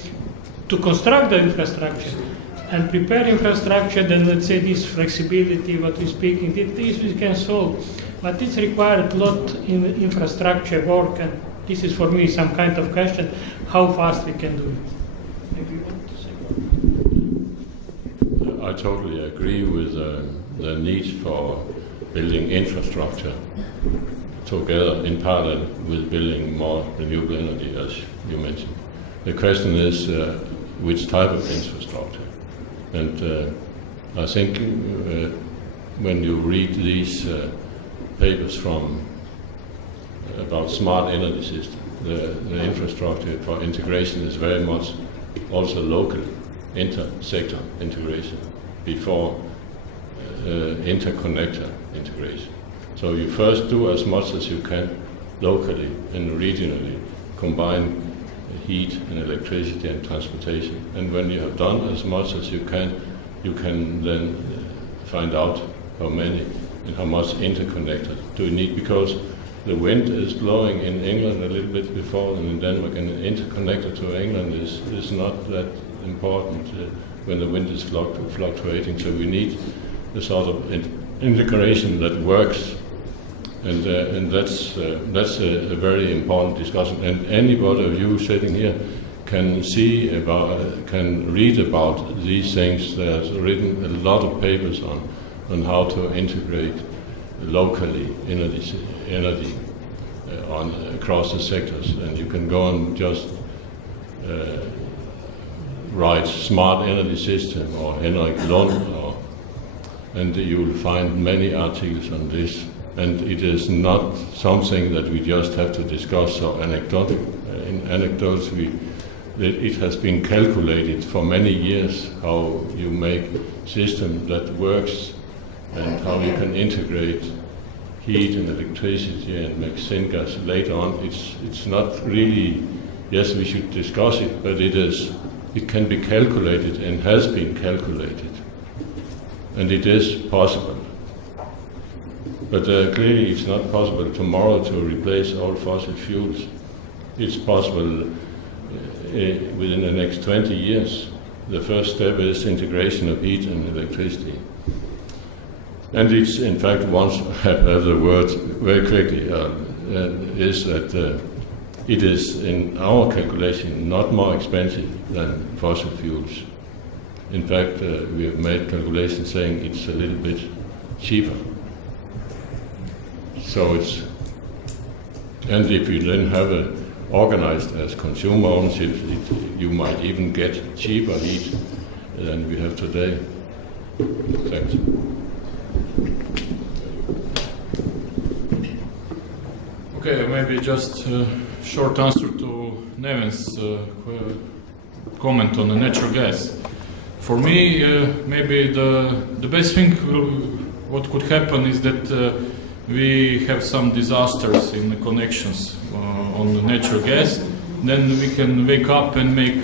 to construct the infrastructure and prepare infrastructure, then let's say this flexibility, what we're speaking, this we can solve. But it's required a lot in infrastructure work, and this is for me some kind of question, how fast we can do it. Maybe you want to say more? I totally agree with the need for building infrastructure together in parallel with building more renewable energy, as you mentioned. The question is which type of infrastructure. And I think when you read these papers from about smart energy system. The infrastructure for integration is very much also local inter-sector integration before interconnector integration. So you first do as much as you can locally and regionally, combine heat and electricity and transportation. And when you have done as much as you can then find out how many and how much interconnector do you need, because the wind is blowing in England a little bit before and in Denmark, and an interconnector to England is not that important when the wind is fluctuating. So we need a sort of integration that works, and that's a very important discussion. And anybody of you sitting here can read about these things. There's written a lot of papers on how to integrate locally energy across the sectors, and you can go and just write smart energy system or Henrik Lund, and you will find many articles on this. And it is not something that we just have to discuss so anecdotal. In anecdotes, it has been calculated for many years how you make system that works and how you can integrate heat and electricity and make syngas later on. It's not really, yes, we should discuss it, but it can be calculated and has been calculated. And it is possible. But clearly it's not possible tomorrow to replace all fossil fuels. It's possible within the next 20 years. The first step is integration of heat and electricity. And it's, in fact, once I have the word very quickly, is that it is, in our calculation, not more expensive than fossil fuels. In fact, we have made calculations saying it's a little bit cheaper. So and if you then have it organized as consumer ownership, you might even get cheaper heat than we have today. Thanks. Okay, maybe just a short answer to Neven's comment on the natural gas. For me, maybe the best thing what could happen is that we have some disasters in the connections on the natural gas. Then we can wake up and make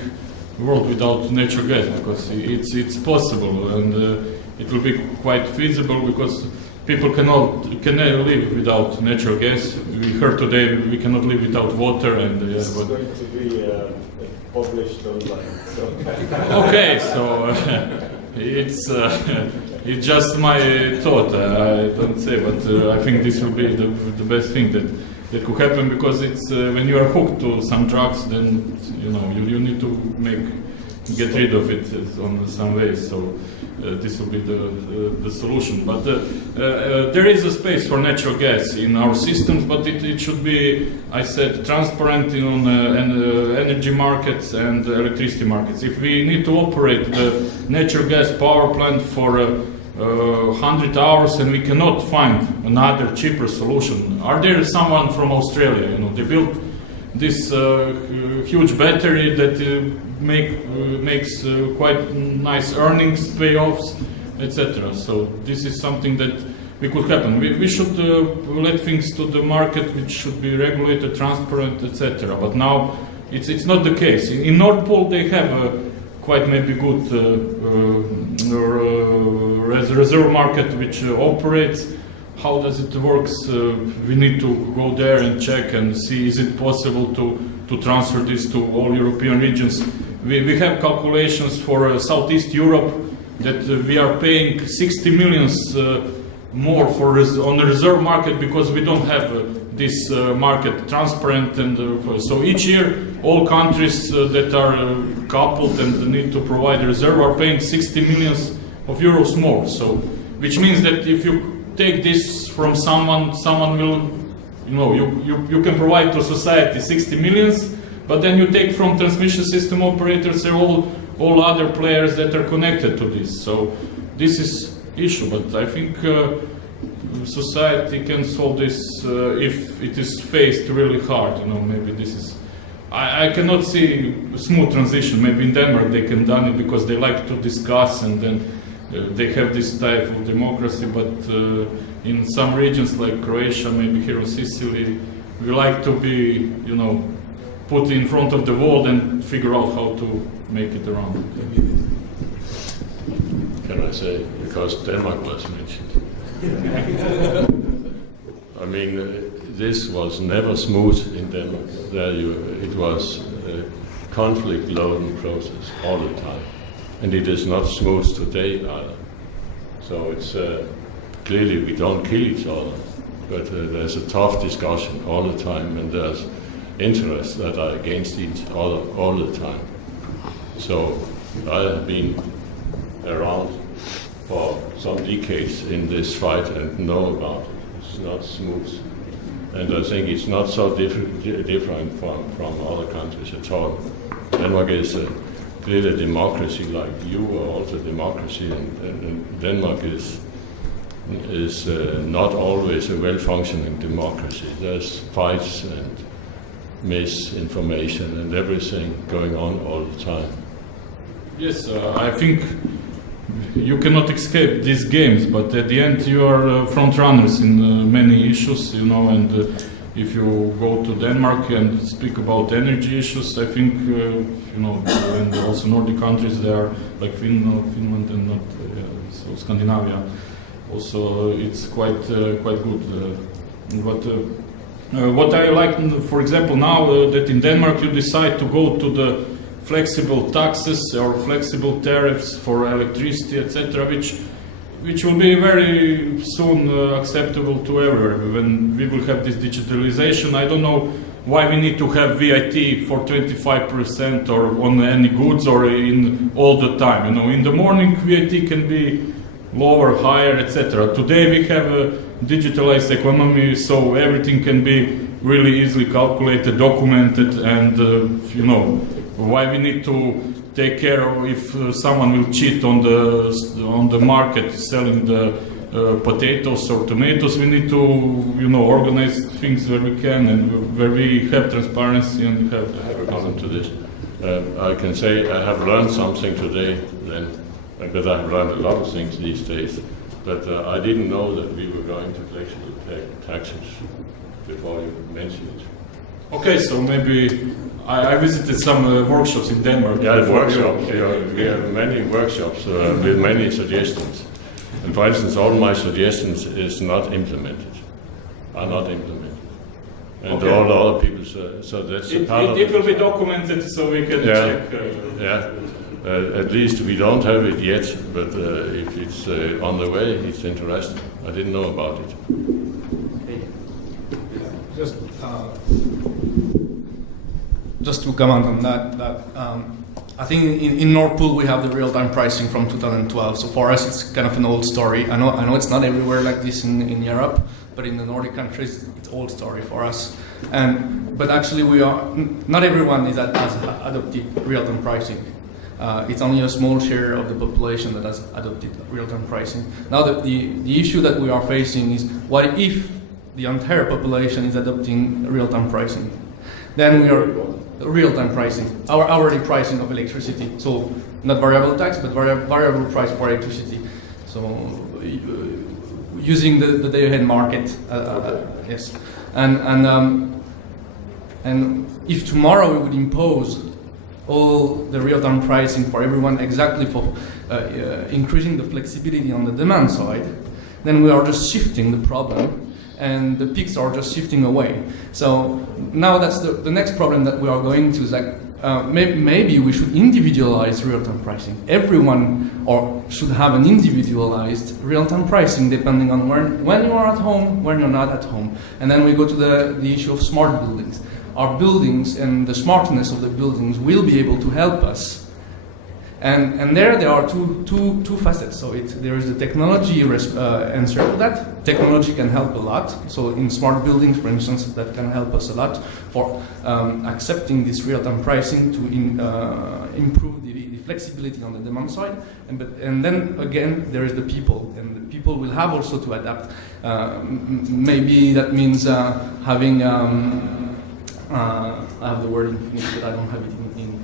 world without natural gas, because it's possible, and it will be quite feasible, because people cannot live without natural gas. We heard today we cannot live without water, and it's going to be published online. So. Okay, so it's just my thought. I don't say, but I think this will be the best thing that could happen, because it's when you are hooked to some drugs, then you need to get rid of it on some way. So this will be the solution. But there is a space for natural gas in our systems, but it should be, I said, transparent on energy markets and electricity markets. If we need to operate the natural gas power plant for 100 hours and we cannot find another cheaper solution, are there someone from Australia? They built this huge battery that makes quite nice earnings, payoffs, etc. So this is something that we could happen. We should let things to the market, which should be regulated, transparent, etc. But now it's not the case. In Nord Pool they have a quite maybe good reserve market which operates. How does it work? We need to go there and check and see, is it possible to transfer this to all European regions? We have calculations for Southeast Europe that we are paying 60 millions more on the reserve market, because we don't have this market transparent. And so each year all countries that are coupled and need to provide reserve are paying 60 millions of euros more. So which means that if you take this from someone will, you can provide to society 60 millions, but then you take from transmission system operators and all other players that are connected to this. So this is issue, but I think society can solve this if it is faced really hard. Maybe this is. I cannot see a smooth transition. Maybe in Denmark they can done it because they like to discuss and then they have this type of democracy. But in some regions like Croatia, maybe here in Sicily, we like to be, put in front of the wall and figure out how to make it around. Can I say, because Denmark was mentioned. I mean, this was never smooth in Denmark. It was a conflict-laden process all the time. And it is not smooth today either. So it's clearly we don't kill each other, but there's a tough discussion all the time, and there's interests that are against each other all the time. So I have been around for some decades in this fight and know about it. It's not smooth. And I think it's not so different from other countries at all. Denmark is clearly a democracy like you are also a democracy, and Denmark is not always a well-functioning democracy. There's fights and misinformation and everything going on all the time. Yes, I think you cannot escape these games, but at the end you are front runners in many issues, and if you go to Denmark and speak about energy issues, I think, and also Nordic countries, they are like Finland and not so Scandinavia. Also, it's quite good. But what I like, for example, now that in Denmark you decide to go to the flexible taxes or flexible tariffs for electricity, etc., which will be very soon acceptable to everyone. When we will have this digitalization, I don't know why we need to have VAT for 25% or on any goods or in all the time. In the morning VAT can be lower, higher, etc. Today we have a digitalized economy, so everything can be really easily calculated, documented, and why we need to take care of if someone will cheat on the market selling the potatoes or tomatoes. We need to organize things where we can and where we have transparency and have Welcome to this. I can say I have learned something today then, because I have learned a lot of things these days, but I didn't know that we were going to flexible taxes before you mentioned it. Okay, so maybe I visited some workshops in Denmark. Yeah, workshops. We have many workshops with many suggestions. And for instance, all my suggestions are not implemented. And Okay. all the other people, so that's a part of it will be documented so we can check. At least we don't have it yet, but if it's on the way, it's interesting. I didn't know about it. Just to comment on that I think in Nord Pool we have the real-time pricing from 2012. So for us, it's kind of an old story. I know it's not everywhere like this in Europe, but in the Nordic countries, it's old story for us. But actually, not everyone has adopted real-time pricing. It's only a small share of the population that has adopted real-time pricing. Now, the issue that we are facing is what if the entire population is adopting real-time pricing? Then we are real-time pricing, our hourly pricing of electricity. So not variable tax, but variable price for electricity. So using the day-ahead market, yes. And if tomorrow we would impose all the real-time pricing for everyone exactly for increasing the flexibility on the demand side, then we are just shifting the problem, and the peaks are just shifting away. So now that's the next problem that we are going to is like maybe we should individualize real-time pricing. Everyone should have an individualized real-time pricing depending on when you are at home, when you're not at home. And then we go to the issue of smart buildings. Our buildings and the smartness of the buildings will be able to help us And there are two facets. So there is the technology answer to that. Technology can help a lot. So in smart buildings, for instance, that can help us a lot for accepting this real-time pricing to improve the flexibility on the demand side. And then again, there is the people, and the people will have also to adapt. Maybe that means having I have the word in Finnish, but I don't have it in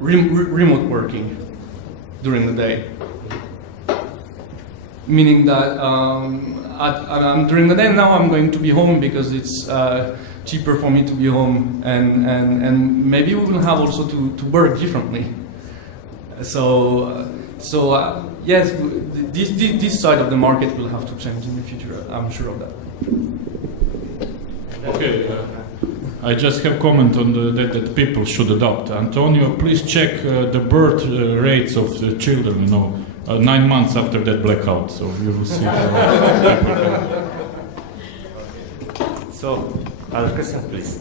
remote working during the day. Meaning that during the day now I'm going to be home because it's cheaper for me to be home, and maybe we will have also to work differently. So yes, this side of the market will have to change in the future. I'm sure of that. Okay, I just have comment on that people should adopt. Antonio, please check the birth rates of the children, 9 months after that blackout, so you will see. So, other question, please.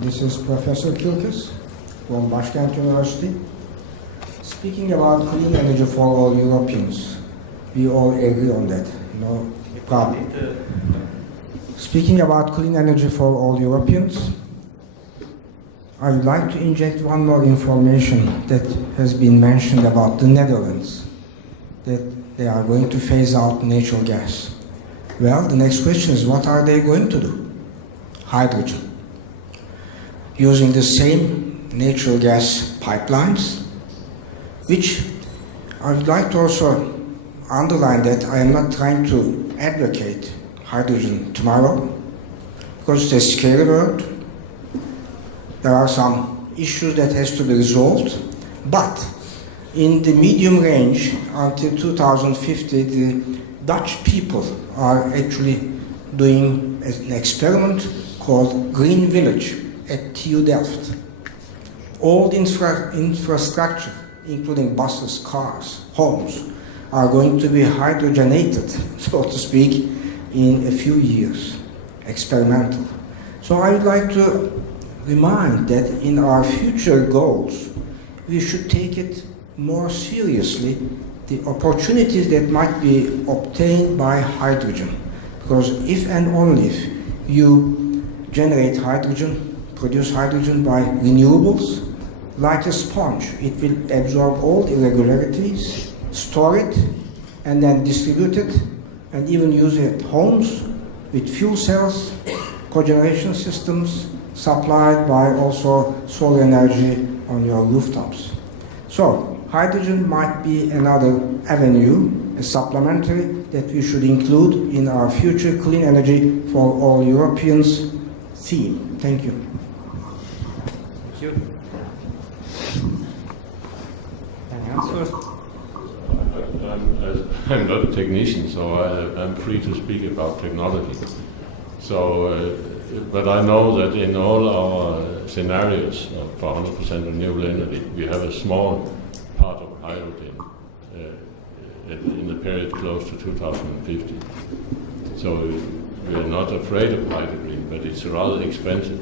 This is Professor Kilkis from Başkent University. Speaking about clean energy for all Europeans, we all agree on that. No problem. Speaking about clean energy for all Europeans, I would like to inject one more information that has been mentioned about the Netherlands, that they are going to phase out natural gas. Well, the next question is, what are they going to do? Hydrogen. Using the same natural gas pipelines, which I would like to also underline that I am not trying to advocate hydrogen tomorrow, because it's a scary world. There are some issues that has to be resolved, but in the medium range until 2050, the Dutch people are actually doing an experiment called Green Village at TU Delft. All the infrastructure, including buses, cars, homes, are going to be hydrogenated, so to speak, in a few years, experimental. So I would like to remind that in our future goals, we should take it more seriously, the opportunities that might be obtained by hydrogen. Because if and only if you generate hydrogen, produce hydrogen by renewables, like a sponge, it will absorb all the irregularities, store it, and then distribute it, and even use it at homes with fuel cells, cogeneration systems, supplied by also solar energy on your rooftops. So, hydrogen might be another avenue, a supplementary, that we should include in our future clean energy for all Europeans theme. Thank you. Thank you. Any answer? I'm not a technician, so I'm free to speak about technology. So, but I know that in all our scenarios for 100% renewable energy, we have a small part of hydrogen in the period close to 2050. So we're not afraid of hydrogen, but it's rather expensive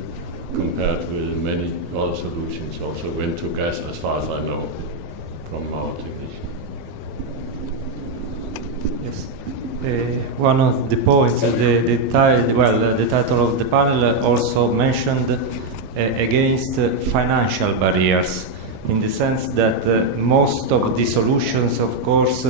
compared with many other solutions, also wind to gas, as far as I know from our technician. Yes. One of the points, the title of the panel also mentioned against financial barriers, in the sense that most of the solutions, of course,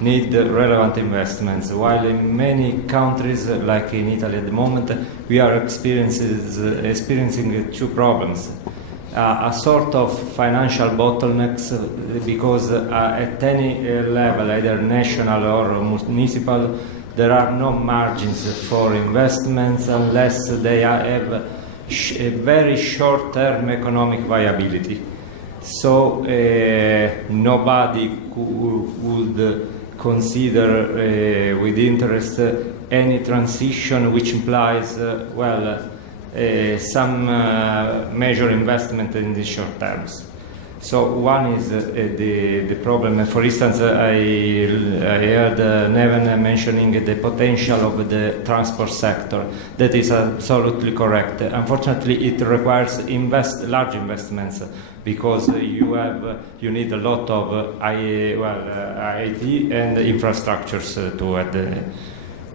need relevant investments, while in many countries, like in Italy at the moment, we are experiencing two problems. A sort of financial bottlenecks, because at any level, either national or municipal, there are no margins for investments unless they have a very short-term economic viability. So nobody would consider with interest any transition which implies, some major investment in the short terms. So one is the problem. For instance, I heard Neven mentioning the potential of the transport sector. That is absolutely correct. Unfortunately, it requires large investments because you need a lot of IT and infrastructures to add.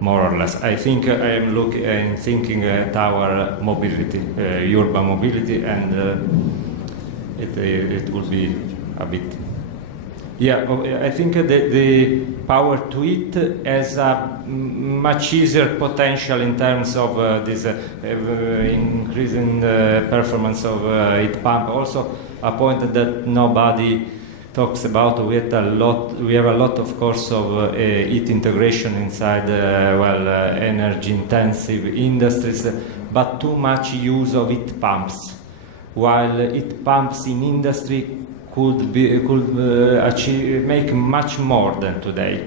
More or less, I think I am thinking at our mobility, urban mobility, and it will be a bit. Yeah, I think the power to it has a much easier potential in terms of this increasing the performance of heat pump. Also, a point that nobody talks about. We have a lot, of course, of heat integration inside energy-intensive industries, but too much use of heat pumps. While heat pumps in industry could make much more than today.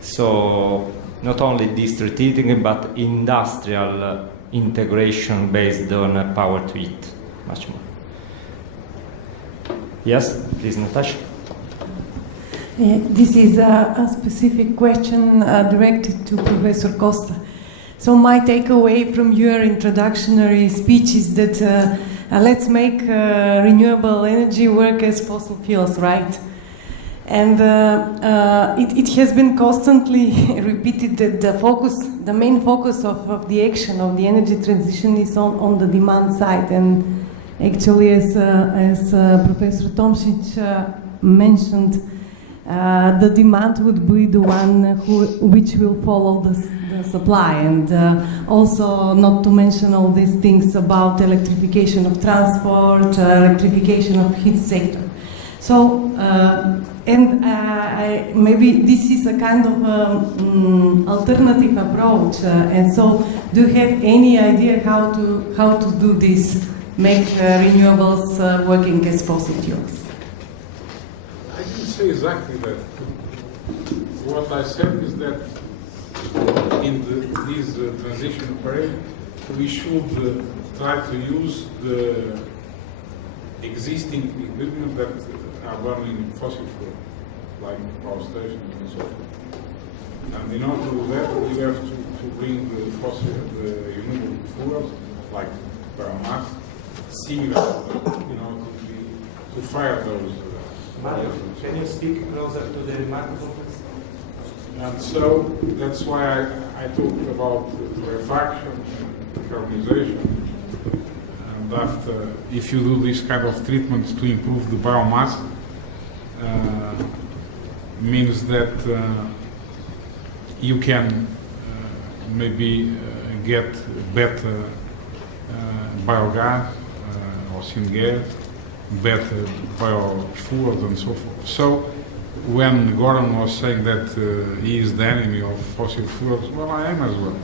So not only district heating, but industrial integration based on power to heat, much more. Yes, please, Natasha. This is a specific question directed to Professor Costa. So my takeaway from your introductory speech is that let's make renewable energy work as fossil fuels, right? And it has been constantly repeated that the main focus of the action of the energy transition is on the demand side. And actually, as Professor Tomšić mentioned, the demand would be the one which will follow the supply, and also not to mention all these things about electrification of transport, electrification of heat sector. So, maybe this is a kind of alternative approach. And so, do you have any idea how to do this? Make renewables working as fossil fuels? I didn't say exactly that. What I said is that in this transition period, we should try to use the existing equipment that are burning fossil fuel, like power stations and so forth. And in order to do that, we have to bring the renewable fuels, like biomass, similar, to fire those. Can you speak closer to the microphone? And so that's why I talked about rarefaction and carbonization. And after, if you do this kind of treatments to improve the biomass, means that you can maybe get better biogas or syngas, better biofuels and so forth. So when Goran was saying that he is the enemy of fossil fuels, well, I am as well.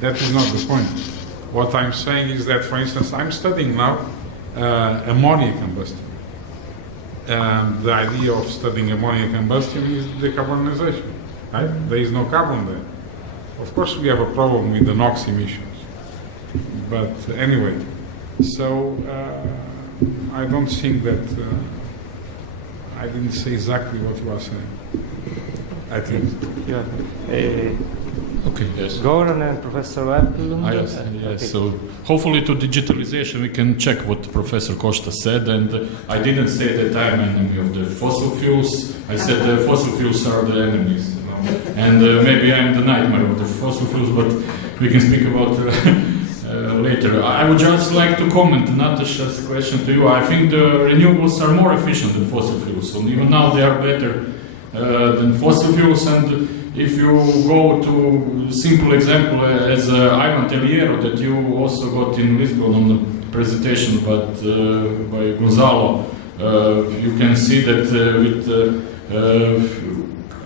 That is not the point. What I'm saying is that, for instance, I'm studying now ammonia combustion. And the idea of studying ammonia combustion is decarbonization, right? There is no carbon there. Of course, we have a problem with the NOx emissions. But anyway, so I don't think that I didn't say exactly what you are saying. I think. Yeah. Okay, yes. Goran and Professor Apple. Yes. Okay. So hopefully to digitalization we can check what Professor Costa said, and I didn't say that I'm enemy of the fossil fuels. I said the fossil fuels are the enemies, and maybe I'm the nightmare of the fossil fuels, but we can speak about later. I would just like to comment Natasha's question to you. I think the renewables are more efficient than fossil fuels, and even now they are better than fossil fuels. And if you go to simple example as Ivan Teliero that you also got in Lisbon on the presentation, but by Gonzalo, you can see that with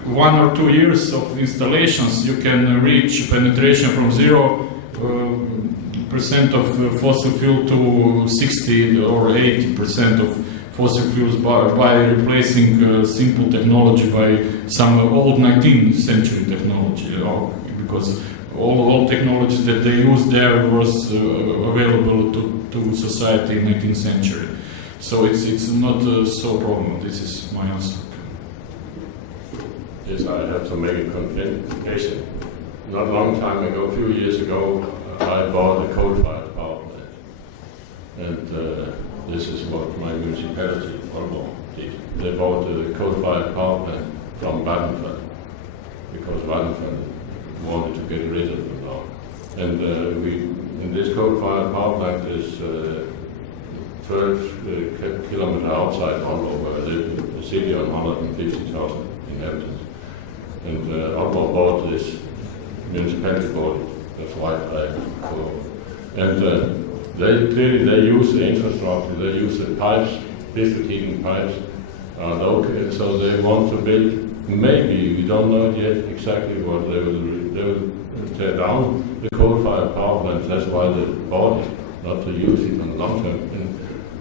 1 or 2 years of installations, you can reach penetration from 0% of fossil fuel to 60 or 80% of fossil fuels by replacing simple technology by some old 19th century technology, because all technologies that they used there was available to society in 19th century. So it's not so problem. This is my answer. Yes, I have to make a clarification. Not a long time ago, a few years ago, I bought a coal-fired power plant. And this is what my municipality, Aalborg, did. They bought a coal-fired power plant from Vattenfall, because Vattenfall wanted to get rid of it now. And in this coal-fired power plant is 12 kilometers outside Aalborg, where I live, a city of 150,000 inhabitants. And Aalborg bought this, municipality bought it, that's why I go. And they use the infrastructure, they use the pipes, district heating pipes, located, so they want to build, maybe, we don't know yet exactly what they will tear down the coal-fired power plants, that's why they bought it, not to use it on the long term. And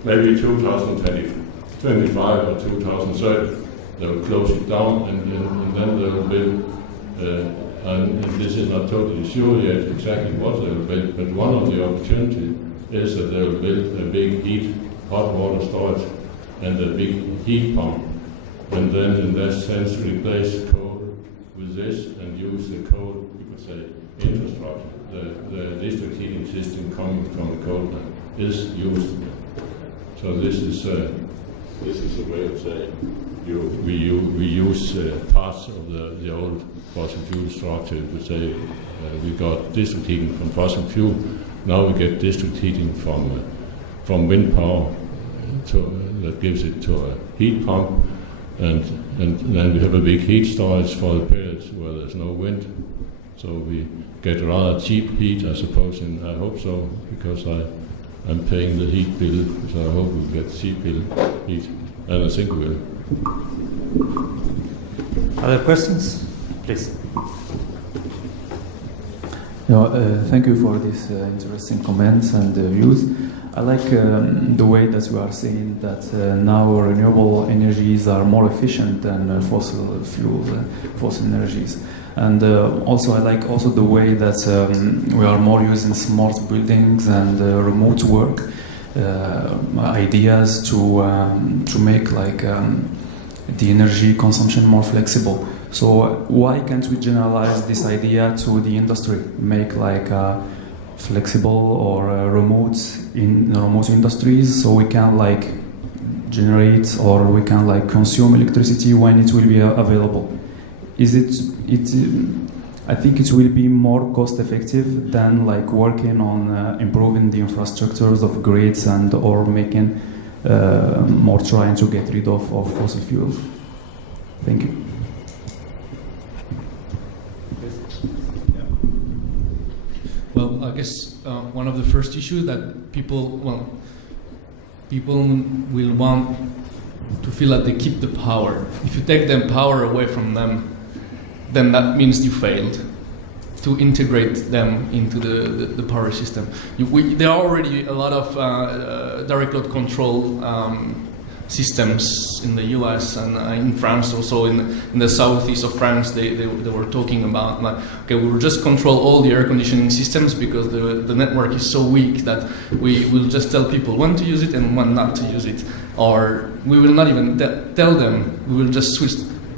maybe 2025 or 2030, they will close it down and then they will build, and this is not totally sure yet exactly what they will build, but one of the opportunities is that they will build a big hot water storage and a big heat pump, and then in that sense replace coal with this and use the coal, you could say, infrastructure. The district heating system coming from the coal plant is used. So this is a way of saying we use parts of the old fossil fuel structure. You could say we got district heating from fossil fuel. Now we get district heating from wind power. That gives it to a heat pump, and then we have a big heat storage for the periods where there's no wind. So we get rather cheap heat, I suppose, and I hope so, because I'm paying the heat bill, so I hope we'll get cheap heat, and I think we will. Other questions? Please. Thank you for these interesting comments and views. I like the way that you are saying that now renewable energies are more efficient than fossil fuels, fossil energies. And also I like also the way that we are more using smart buildings and remote work ideas to make like the energy consumption more flexible. So why can't we generalize this idea to the industry? Make like flexible or remote industries, so we can like generate or we can like consume electricity when it will be available. I think it will be more cost effective than like working on improving the infrastructures of grids and or making more trying to get rid of fossil fuels. Thank you. Well, I guess one of the first issues that people will want to feel that they keep the power. If you take them power away from them, then that means you failed to integrate them into the power system. There are already a lot of direct load control systems in the US and in France, also in the southeast of France. They were talking about, like, okay, we will just control all the air conditioning systems because the network is so weak that we will just tell people when to use it and when not to use it. Or we will not even tell them, we will just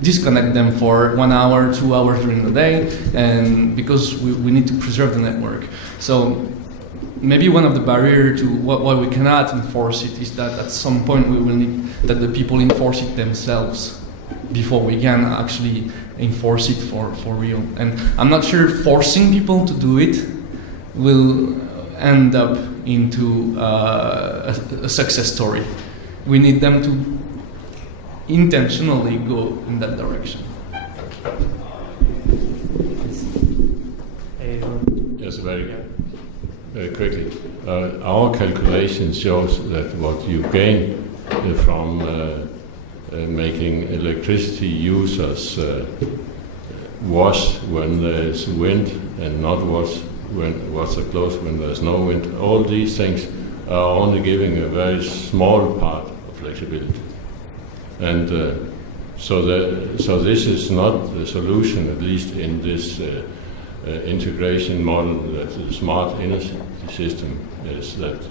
disconnect them for 1 hour, 2 hours during the day, and because we need to preserve the network. So maybe one of the barriers to why we cannot enforce it is that at some point we will need that the people enforce it themselves before we can actually enforce it for real. And I'm not sure forcing people to do it will end up into a success story. We need them to intentionally go in that direction. Yes, very quickly. Our calculation shows that what you gain from making electricity users wash when there's wind and not wash so close when there's no wind, all these things are only giving a very small part of flexibility. And so this is not the solution, at least in this integration model that the smart energy system is, that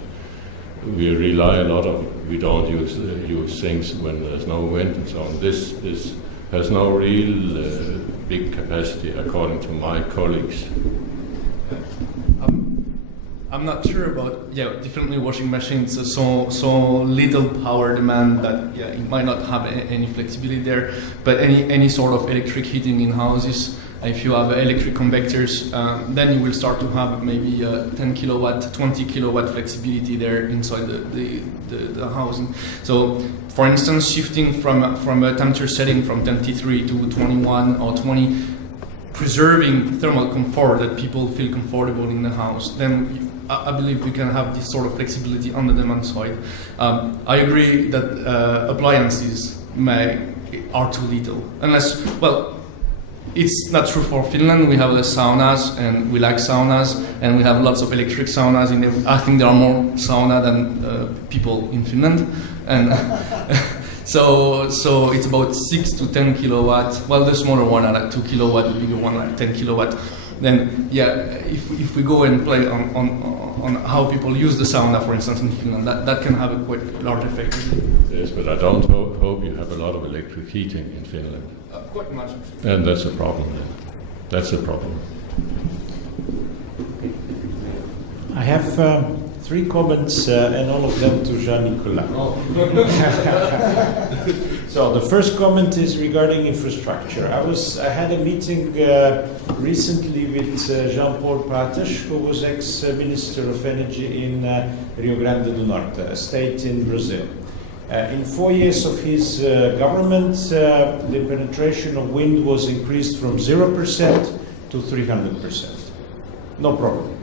we rely a lot on. We don't use things when there's no wind and so on. This has no real big capacity, according to my colleagues. I'm not sure about definitely washing machines so little power demand that it might not have any flexibility there. But any sort of electric heating in houses, if you have electric convectors, then you will start to have maybe 10 kilowatt, 20 kilowatt flexibility there inside the housing. So, for instance, shifting from a temperature setting from 23 to 21 or 20, preserving thermal comfort that people feel comfortable in the house, then I believe we can have this sort of flexibility on the demand side. I agree that appliances are too little, unless, well, it's not true for Finland. We have the saunas, and we like saunas, and we have lots of electric saunas. I think there are more sauna than people in Finland, and so it's about 6 to 10 kilowatt. Well, the smaller one are like 2 kilowatt, the bigger one like 10 kilowatt. Then if we go and play on how people use the sauna, for instance, in Finland, that can have a quite large effect. Yes, but I don't hope you have a lot of electric heating in Finland. Quite much. And that's a problem then. That's a problem. I have 3 comments and all of them to Jean-Nicolas. Oh. So the first comment is regarding infrastructure. I had a meeting recently with Jean-Paul Prates, who was ex-Minister of Energy in Rio Grande do Norte, a state in Brazil. In 4 years of his government, the penetration of wind was increased from 0% to 300%. No problem.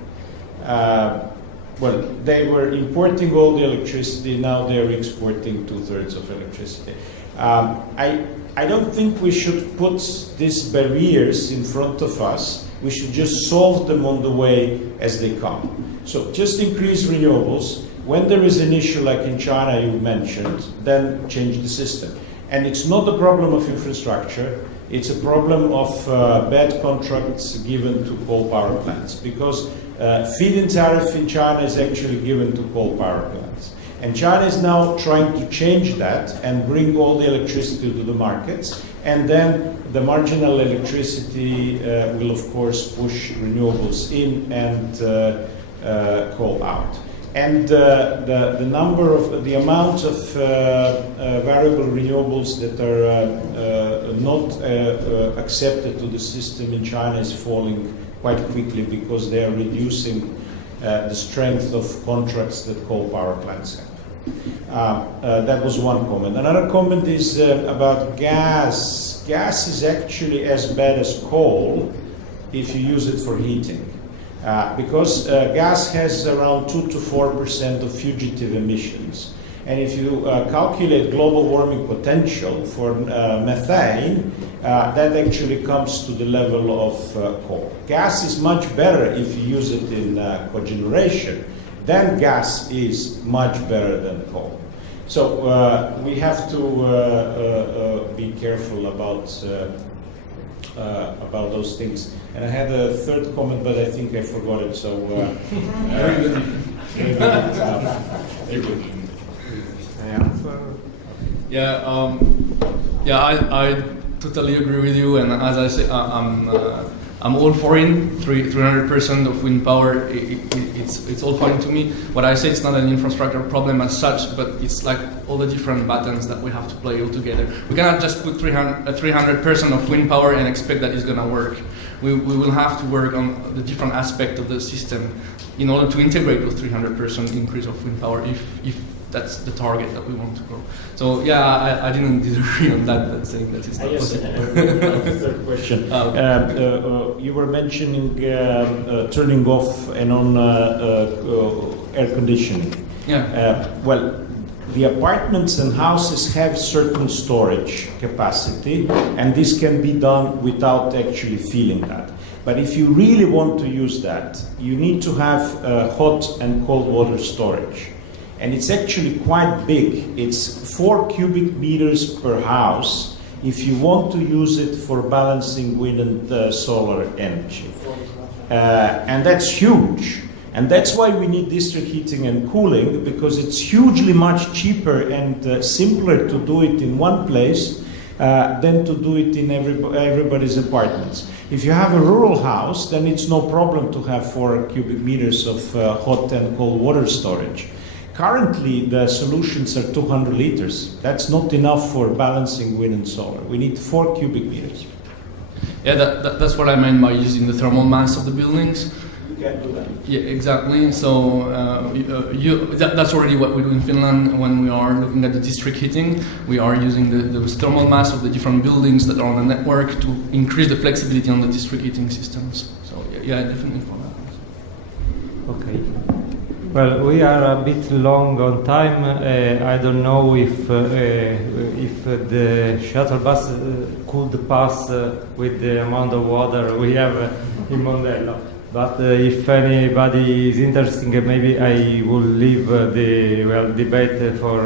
Well, they were importing all the electricity, now they're exporting 2/3 of electricity. I don't think we should put these barriers in front of us. We should just solve them on the way as they come. So just increase renewables. When there is an issue like in China you mentioned, then change the system. And it's not the problem of infrastructure, it's a problem of bad contracts given to coal power plants. Because feed-in tariff in China is actually given to coal power plants. And China is now trying to change that and bring all the electricity to the markets. And then the marginal electricity will, of course, push renewables in and coal out. And the amount of variable renewables that are not accepted to the system in China is falling quite quickly because they are reducing the strength of contracts that coal power plants have. That was one comment. Another comment is about gas. Gas is actually as bad as coal if you use it for heating. Because gas has around 2 to 4% of fugitive emissions. And if you calculate global warming potential for methane, that actually comes to the level of coal. Gas is much better if you use it in cogeneration. Then gas is much better than coal. So we have to be careful about those things. And I had a third comment, but I think I forgot it. So I totally agree with you. And as I say, I'm all for it. 300% of wind power, it's all fine to me. What I say, it's not an infrastructure problem as such, but it's like all the different buttons that we have to play all together. We cannot just put 300% of wind power and expect that it's going to work. We will have to work on the different aspects of the system in order to integrate those 300% increase of wind power if that's the target that we want to go. So I didn't disagree on that saying that it's not possible. Third question. You were mentioning turning off and on air conditioning. Yeah. Well, the apartments and houses have certain storage capacity, and this can be done without actually feeling that. But if you really want to use that, you need to have hot and cold water storage. And it's actually quite big. It's 4 cubic meters per house if you want to use it for balancing wind and solar energy. And that's huge. And that's why we need district heating and cooling, because it's hugely much cheaper and simpler to do it in one place than to do it in everybody's apartments. If you have a rural house, then it's no problem to have 4 cubic meters of hot and cold water storage. Currently, the solutions are 200 liters. That's not enough for balancing wind and solar. We need 4 cubic meters. Yeah, that's what I meant by using the thermal mass of the buildings. You can do that. Yeah, exactly. So that's already what we do in Finland when we are looking at the district heating. We are using the thermal mass of the different buildings that are on the network to increase the flexibility on the district heating systems. So yeah, definitely for that. Okay. Well, we are a bit long on time. I don't know if the shuttle bus could pass with the amount of water we have in Mondello. But if anybody is interested, maybe I will leave the debate for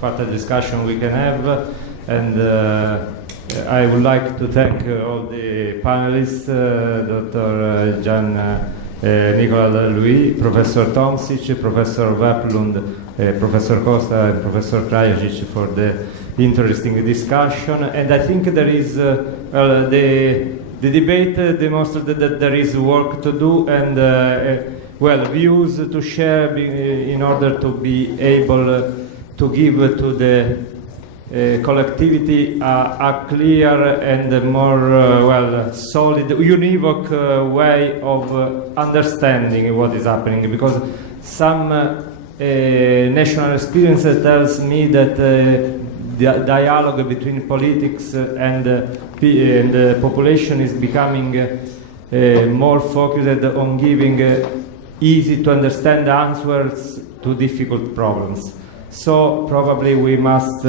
further discussion we can have. And I would like to thank all the panelists, Dr. Jan Nicola Louis, Professor Tomsic, Professor Weplund, Professor Costa, and Professor Krajacic for the interesting discussion. And I think there is the debate demonstrated that there is work to do and views to share in order to be able to give to the collectivity a clear and more solid, univoc way of understanding what is happening. Because some national experience tells me that the dialogue between politics and the population is becoming more focused on giving easy to understand answers to difficult problems. So probably we must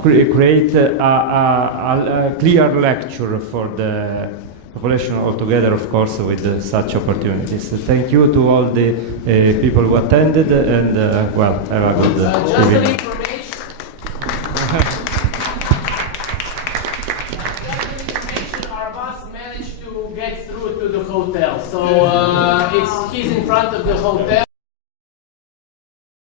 create a clear lecture for the population altogether, of course, with such opportunities. Thank you to all the people who attended, and have a good evening. Our bus managed to get through to the hotel, so he's in front of the hotel.